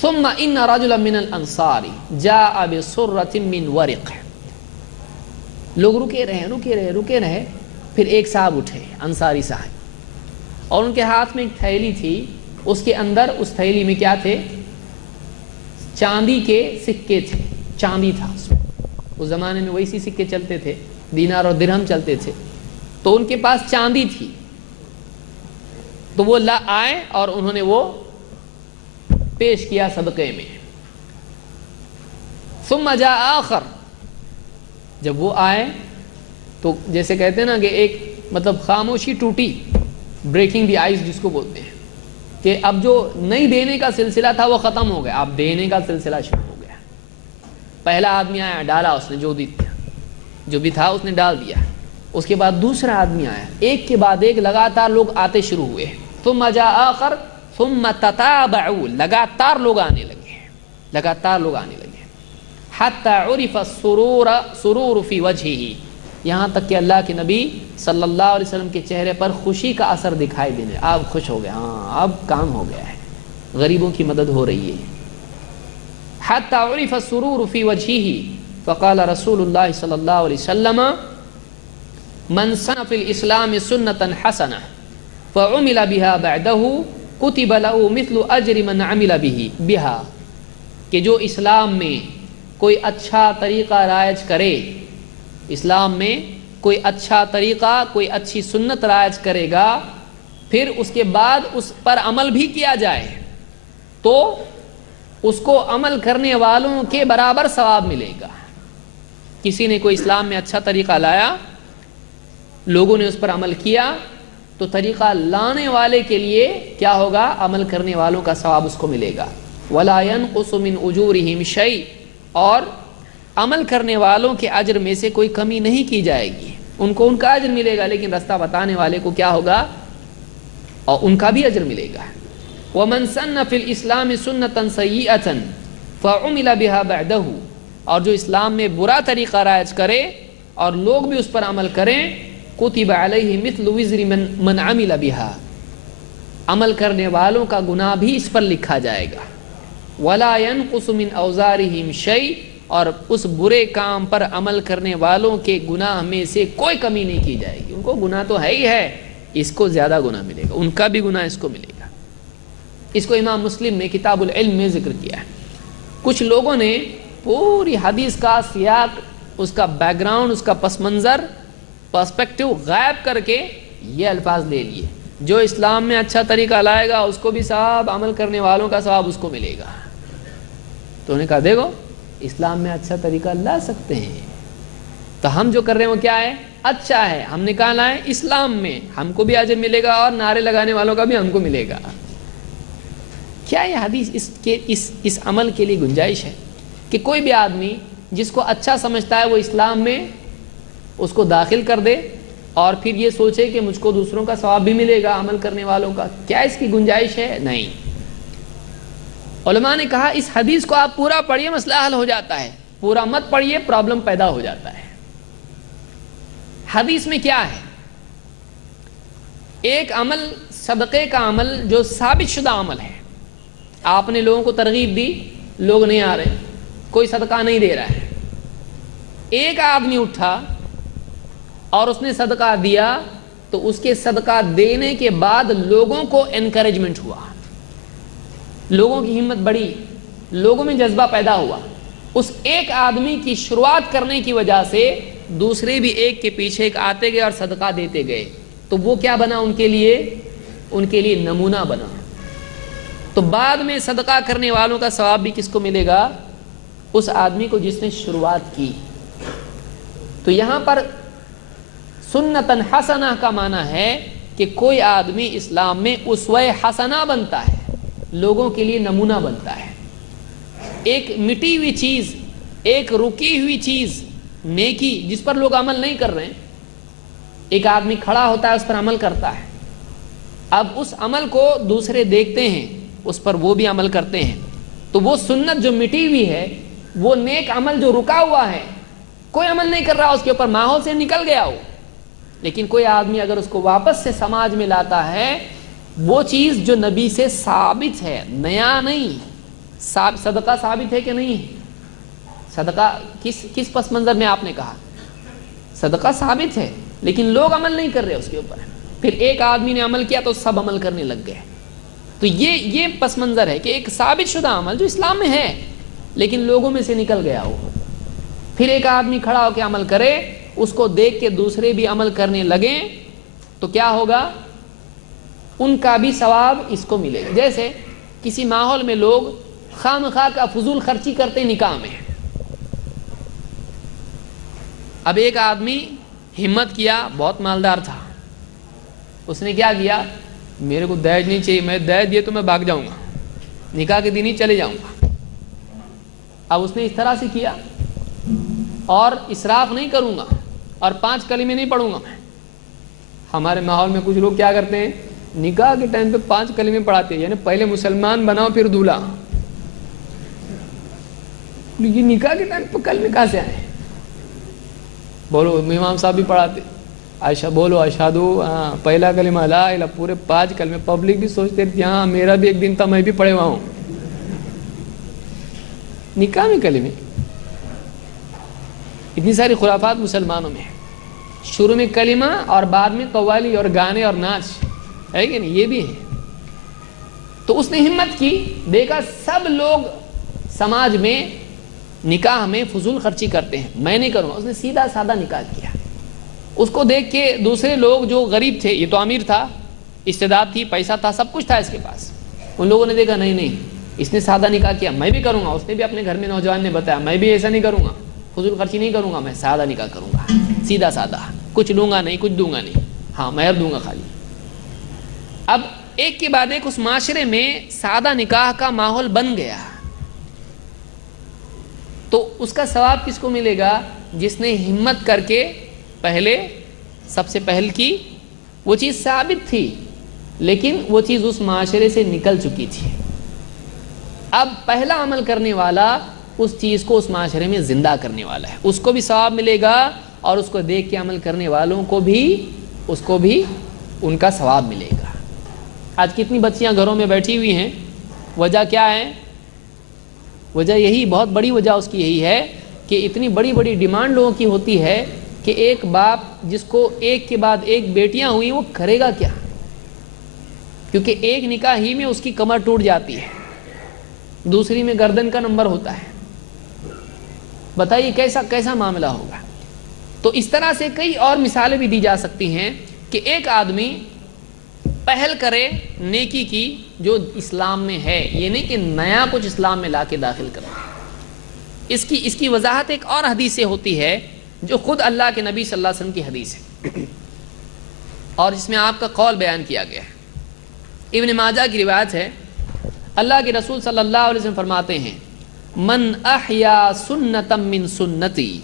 ثم ان رجلا من الانصار جاء بسرة من ورق، لوگ رکے رہے، پھر ایک صاحب اٹھے، انصاری صاحب، اور ان کے ہاتھ میں ایک تھیلی تھی، اس کے اندر اس تھیلی میں کیا تھے؟ چاندی کے سکے تھے، چاندی تھا اس میں. اس زمانے میں ویسی سکے چلتے تھے، دینار اور درہم چلتے تھے، تو ان کے پاس چاندی تھی. تو وہ آئے اور انہوں نے وہ پیش کیا صدقے میں. ثم جاء آخر، جب وہ آئے تو جیسے کہتے ہیں نا کہ ایک مطلب خاموشی ٹوٹی، بریکنگ دی آئس جس کو بولتے ہیں، کہ اب جو نہیں دینے کا سلسلہ تھا وہ ختم ہو گیا، اب دینے کا سلسلہ شروع ہو گیا. پہلا آدمی آیا، ڈالا اس نے، جو بھی تھا اس نے ڈال دیا. اس کے بعد دوسرا آدمی آیا، ایک کے بعد ایک لگاتار لوگ آتے شروع ہوئے. ثم جاء آخر ثم تتابعوا، لگاتار لوگ آنے لگے، حتی عرف السرور فی وجہہ، یہاں تک کہ اللہ کے نبی صلی اللہ علیہ وسلم کے چہرے پر خوشی کا اثر دکھائی دینے، آپ خوش ہو گئے، ہاں اب کام ہو گیا ہے، غریبوں کی مدد ہو رہی ہے. حتی عرف السرور فی وجہہ، فقال رسول اللہ صلی اللہ علیہ وسلم من سن فی الاسلام سنتا حسنہ فعمل بها بعدہ کتب له مثل اجر من عمل بها، کہ جو اسلام میں کوئی اچھا طریقہ رائج کرے، اسلام میں کوئی اچھا طریقہ، کوئی اچھی سنت رائج کرے گا، پھر اس کے بعد اس پر عمل بھی کیا جائے تو اس کو عمل کرنے والوں کے برابر ثواب ملے گا. کسی نے کوئی اسلام میں اچھا طریقہ لایا، لوگوں نے اس پر عمل کیا، تو طریقہ لانے والے کے لیے کیا ہوگا؟ عمل کرنے والوں کا ثواب اس کو ملے گا۔ وَلَا يَنْقُصُ مِنْ أُجُورِهِمْ شَيْءٍ، اور عمل کرنے والوں کے اجر میں سے کوئی کمی نہیں کی جائے گی، ان کو ان کا اجر ملے گا، لیکن رستہ بتانے والے کو کیا ہوگا؟ اور ان کا بھی اجر ملے گا۔ وَمَنْ سَنَّ فِي الْإِسْلَامِ سُنَّةً سَيِّئَةً فَعُمِلَ بِهَا بَعْدَهُ، اور جو اسلام میں برا طریقہ رائج کرے اور لوگ بھی اس پر عمل کریں، کتب علیہ مثل وزر من عمل بها، عمل کرنے والوں کا گناہ بھی اس پر لکھا جائے گا۔ ولا ينقص من اوزارهم شيء، اور اس برے کام پر عمل کرنے والوں کے گناہ میں سے کوئی کمی نہیں کی جائے گی۔ ان کو گناہ تو ہے ہی ہے، اس کو زیادہ گناہ ملے گا، ان کا بھی گناہ اس کو ملے گا۔ اس کو امام مسلم نے کتاب العلم میں ذکر کیا ہے۔ کچھ لوگوں نے پوری حدیث کا سیاق، اس کا بیک گراؤنڈ، اس کا پس منظر، پرسپیکٹو غائب کر کے یہ الفاظ لے لیے، جو اسلام میں اچھا طریقہ لائے گا اس کو بھی ثواب، عمل کرنے والوں کا ثواب اس کو ملے گا۔ تو انہوں نے کہا دیکھو اسلام میں اچھا طریقہ لا سکتے ہیں، تو ہم جو کر رہے ہیں وہ کیا ہے؟ اچھا ہے، ہم نے کہا لائیں اسلام میں، ہم کو بھی اجر ملے گا اور نعرے لگانے والوں کا بھی ہم کو ملے گا۔ کیا یہ حدیث اس عمل کے لیے گنجائش ہے کہ کوئی بھی آدمی جس کو اچھا سمجھتا ہے وہ اسلام میں اس کو داخل کر دے اور پھر یہ سوچے کہ مجھ کو دوسروں کا ثواب بھی ملے گا عمل کرنے والوں کا؟ کیا اس کی گنجائش ہے؟ نہیں۔ علماء نے کہا اس حدیث کو آپ پورا پڑھیے، مسئلہ حل ہو جاتا ہے، پورا مت پڑھیے، پرابلم پیدا ہو جاتا ہے۔ حدیث میں کیا ہے؟ ایک عمل، صدقے کا عمل جو ثابت شدہ عمل ہے، آپ نے لوگوں کو ترغیب دی، لوگ نہیں آ رہے، کوئی صدقہ نہیں دے رہا ہے، ایک آدمی اٹھا اور اس نے صدقہ دیا، تو اس کے صدقہ دینے کے بعد لوگوں کو انکریجمنٹ ہوا، لوگوں کی ہمت بڑھی، لوگوں میں جذبہ پیدا ہوا۔ اس ایک آدمی کی شروعات کرنے کی وجہ سے دوسرے بھی ایک کے پیچھے ایک آتے گئے اور صدقہ دیتے گئے، تو وہ کیا بنا؟ ان کے لیے نمونہ بنا۔ تو بعد میں صدقہ کرنے والوں کا ثواب بھی کس کو ملے گا؟ اس آدمی کو جس نے شروعات کی۔ تو یہاں پر سنتن حسنہ کا معنی ہے کہ کوئی آدمی اسلام میں اسوہ حسنہ بنتا ہے، لوگوں کے لیے نمونہ بنتا ہے۔ ایک مٹی ہوئی چیز، ایک رکی ہوئی چیز، نیکی جس پر لوگ عمل نہیں کر رہے ہیں، ایک آدمی کھڑا ہوتا ہے اس پر عمل کرتا ہے، اب اس عمل کو دوسرے دیکھتے ہیں، اس پر وہ بھی عمل کرتے ہیں، تو وہ سنت جو مٹی ہوئی ہے، وہ نیک عمل جو رکا ہوا ہے، کوئی عمل نہیں کر رہا اس کے اوپر، ماحول سے نکل گیا ہو، لیکن کوئی آدمی اگر اس کو واپس سے سماج میں لاتا ہے، وہ چیز جو نبی سے ثابت ہے، نیا نہیں۔ صدقہ ثابت ہے کہ نہیں ہے؟ صدقہ کس پس منظر میں آپ نے کہا؟ صدقہ ثابت ہے، لیکن لوگ عمل نہیں کر رہے اس کے اوپر، پھر ایک آدمی نے عمل کیا تو سب عمل کرنے لگ گئے۔ تو یہ پس منظر ہے کہ ایک ثابت شدہ عمل جو اسلام میں ہے لیکن لوگوں میں سے نکل گیا ہو، پھر ایک آدمی کھڑا ہو کے عمل کرے، اس کو دیکھ کے دوسرے بھی عمل کرنے لگیں، تو کیا ہوگا؟ ان کا بھی ثواب اس کو ملے گا۔ جیسے کسی ماحول میں لوگ خواہ مخواہ کا فضول خرچی کرتے نکاح میں، اب ایک آدمی ہمت کیا، بہت مالدار تھا، اس نے کیا کیا؟ میرے کو دہیج نہیں چاہیے، میں دہیج دیے تو میں بھاگ جاؤں گا، نکاح کے دن ہی چلے جاؤں گا۔ اب اس نے اس طرح سے کیا، اور اسراف نہیں کروں گا، اور 5 کلمے نہیں پڑھوں گا میں۔ ہمارے ماحول میں کچھ لوگ کیا کرتے ہیں، نکاح کے ٹائم پہ 5 کلمے پڑھاتے ہیں، یعنی پہلے مسلمان بناؤ پھر دولہا۔ یہ نکاح کے ٹائم پہ کلمے کہاں سے آئے؟ بولو، امام صاحب بھی پڑھاتے، عائشہ بولو اشہدو، پہلا کلمہ لا الہ، پورے 5 کلمے، پبلک بھی سوچتے تھے ہاں میرا بھی ایک دن تھا، میں بھی پڑھے ہوا ہوں۔ نکاح میں کلمے، اتنی ساری خرافات مسلمانوں میں، شروع میں کلمہ اور بعد میں قوالی اور گانے اور ناچ، ہے کہ نہیں؟ یہ بھی ہے۔ تو اس نے ہمت کی، دیکھا سب لوگ سماج میں نکاح میں فضول خرچی کرتے ہیں، میں نہیں کروں گا، اس نے سیدھا سادہ نکاح کیا۔ اس کو دیکھ کے دوسرے لوگ جو غریب تھے، یہ تو امیر تھا، استعداد تھی، پیسہ تھا، سب کچھ تھا اس کے پاس، ان لوگوں نے دیکھا نہیں اس نے سادہ نکاح کیا، میں بھی کروں گا۔ اس نے بھی اپنے گھر میں نوجوان نے بتایا میں بھی ایسا نہیں کروں گا، فضول خرچی نہیں کروں گا، میں سادہ نکاح کروں گا، سیدھا سادہ، کچھ لوں گا نہیں، کچھ دوں گا نہیں، ہاں مہر دوں گا خالی۔ اب ایک کے بعد ایک اس معاشرے میں سادہ نکاح کا ماحول بن گیا، تو اس کا ثواب کس کو ملے گا؟ جس نے ہمت کر کے پہلے سب سے پہل کی، وہ چیز ثابت تھی لیکن وہ چیز اس معاشرے سے نکل چکی تھی، اب پہلا عمل کرنے والا اس چیز کو اس معاشرے میں زندہ کرنے والا ہے، اس کو بھی ثواب ملے گا اور اس کو دیکھ کے عمل کرنے والوں کو بھی ان کا ثواب ملے گا۔ آج کتنی بچیاں گھروں میں بیٹھی ہوئی ہیں، وجہ کیا ہے؟ وجہ یہی، بہت بڑی وجہ اس کی یہی ہے کہ اتنی بڑی بڑی ڈیمانڈ لوگوں کی ہوتی ہے کہ ایک باپ جس کو ایک کے بعد ایک بیٹیاں ہوئی وہ کرے گا کیا؟ کیونکہ ایک نکاح ہی میں اس کی کمر ٹوٹ جاتی ہے، دوسری میں گردن کا نمبر ہوتا ہے، بتائیے کیسا معاملہ ہوگا۔ تو اس طرح سے کئی اور مثالیں بھی دی جا سکتی ہیں کہ ایک آدمی پہل کرے نیکی کی جو اسلام میں ہے، یہ نہیں کہ نیا کچھ اسلام میں لا کے داخل کرنا۔ اس کی وضاحت ایک اور حدیث سے ہوتی ہے جو خود اللہ کے نبی صلی اللہ علیہ وسلم کی حدیث ہے اور اس میں آپ کا قول بیان کیا گیا ہے۔ ابن ماجہ کی روایت ہے، اللہ کے رسول صلی اللہ علیہ وسلم فرماتے ہیں، من احیا سنتا من سنتی،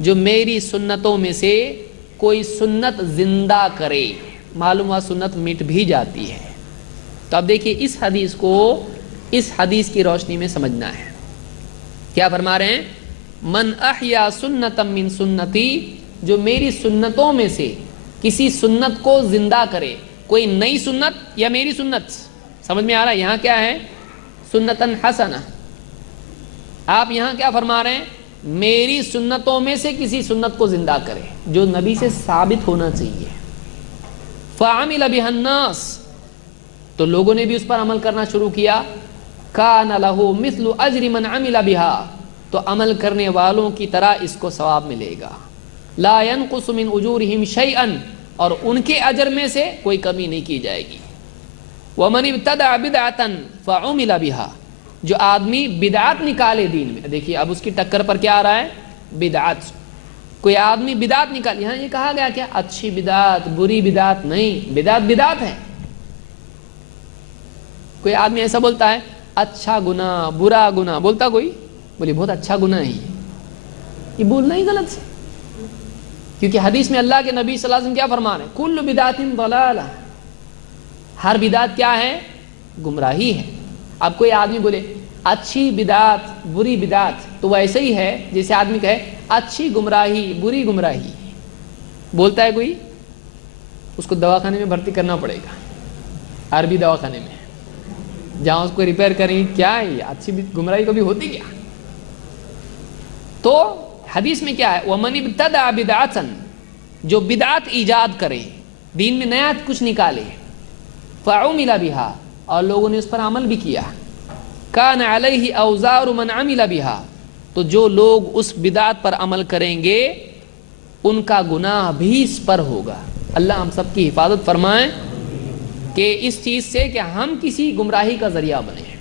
جو میری سنتوں میں سے کوئی سنت زندہ کرے، معلوم ہوا سنت مٹ بھی جاتی ہے۔ تو اب دیکھیے اس حدیث کو اس حدیث کی روشنی میں سمجھنا ہے۔ کیا فرما رہے ہیں؟ من احیا سنتا من سنتی، جو میری سنتوں میں سے کسی سنت کو زندہ کرے، کوئی نئی سنت یا میری سنت، سمجھ میں آ رہا ہے یہاں کیا ہے؟ سنتن حسنہ، آپ یہاں کیا فرما رہے ہیں؟ میری سنتوں میں سے کسی سنت کو زندہ کرے جو نبی سے ثابت ہونا چاہیے۔ فعمل بها الناس، تو لوگوں نے بھی اس پر عمل کرنا شروع کیا۔ کان له مثل اجر من عمل بها، تو عمل کرنے والوں کی طرح اس کو ثواب ملے گا۔ لا ينقص من اجورهم شيئا، اور ان کے اجر میں سے کوئی کمی نہیں کی جائے گی۔ ومن ابتدع بدعة فعمل بها، جو آدمی بدعت نکالے دین میں، دیکھیے اب اس کی ٹکر پر کیا آ رہا ہے؟ بدعت۔ کوئی آدمی بدعت نکال، یہاں یہ کہا گیا کیا اچھی بدعت بری بدعت نہیں، بدعت ہے۔ کوئی آدمی ایسا بولتا ہے اچھا گناہ برا گناہ، بولتا کوئی بولی بہت اچھا گناہ ہے، یہ بولنا ہی غلط ہے، کیونکہ حدیث میں اللہ کے نبی صلی اللہ علیہ وسلم کیا فرما رہے ہیں؟ کل بدعت ضلالہ، ہر بدعت کیا ہے؟ گمراہی ہے۔ اب کوئی آدمی بولے اچھی بدعت بری بدعت، تو وہ ایسے ہی ہے جیسے آدمی کہے اچھی گمراہی بری گمراہی، بولتا ہے کوئی، اس کو دواخانے میں بھرتی کرنا پڑے گا، عربی دواخانے میں، جہاں اس کو ریپیئر کریں کیا ہے، اچھی گمراہی کبھی ہوتی کیا؟ تو حدیث میں کیا ہے؟ وَمَنِ ابْتَدَعَ بِدْعَةً، جو بدعت ایجاد کرے، دین میں نیا کچھ نکالے، فَعُمِلَ بِهَا، اور لوگوں نے اس پر عمل بھی کیا، کان علیہ اوزار من عمل بہا، تو جو لوگ اس بدعت پر عمل کریں گے ان کا گناہ بھی اس پر ہوگا۔ اللہ ہم سب کی حفاظت فرمائیں کہ اس چیز سے کہ ہم کسی گمراہی کا ذریعہ بنے ہیں،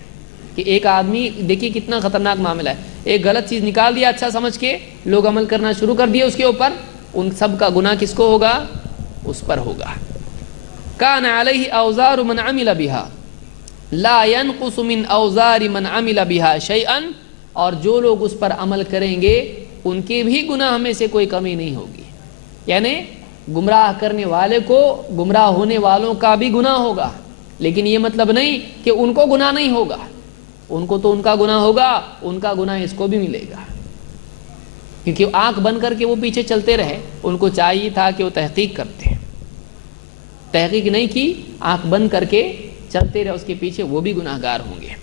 کہ ایک آدمی دیکھیے کتنا خطرناک معاملہ ہے، ایک غلط چیز نکال دیا اچھا سمجھ کے، لوگ عمل کرنا شروع کر دیا اس کے اوپر، ان سب کا گناہ کس کو ہوگا؟ اس پر ہوگا۔ کان علیہ اوزار من عمل بہا لا ينقص من اوزار من عمل بها شيئا، اور جو لوگ اس پر عمل کریں گے ان کے بھی گناہ میں سے کوئی کمی نہیں ہوگی، یعنی گمراہ کرنے والے کو گمراہ ہونے والوں کا بھی گناہ ہوگا، لیکن یہ مطلب نہیں کہ ان کو گناہ نہیں ہوگا، ان کو تو ان کا گناہ ہوگا، ان کا گناہ اس کو بھی ملے گا، کیونکہ آنکھ بند کر کے وہ پیچھے چلتے رہے، ان کو چاہیے تھا کہ وہ تحقیق کرتے، تحقیق نہیں کی، آنکھ بند کر کے چلتے رہے اس کے پیچھے، وہ بھی گناہ گار ہوں گے۔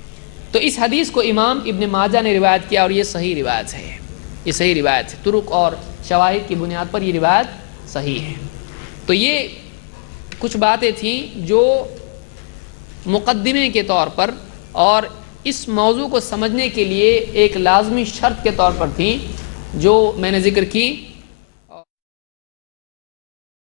تو اس حدیث کو امام ابن ماجہ نے روایت کیا اور یہ صحیح روایت ہے، یہ صحیح روایت ہے، طرق اور شواہد کی بنیاد پر یہ روایت صحیح ہے۔ تو یہ کچھ باتیں تھیں جو مقدمے کے طور پر اور اس موضوع کو سمجھنے کے لیے ایک لازمی شرط کے طور پر تھیں جو میں نے ذکر کی۔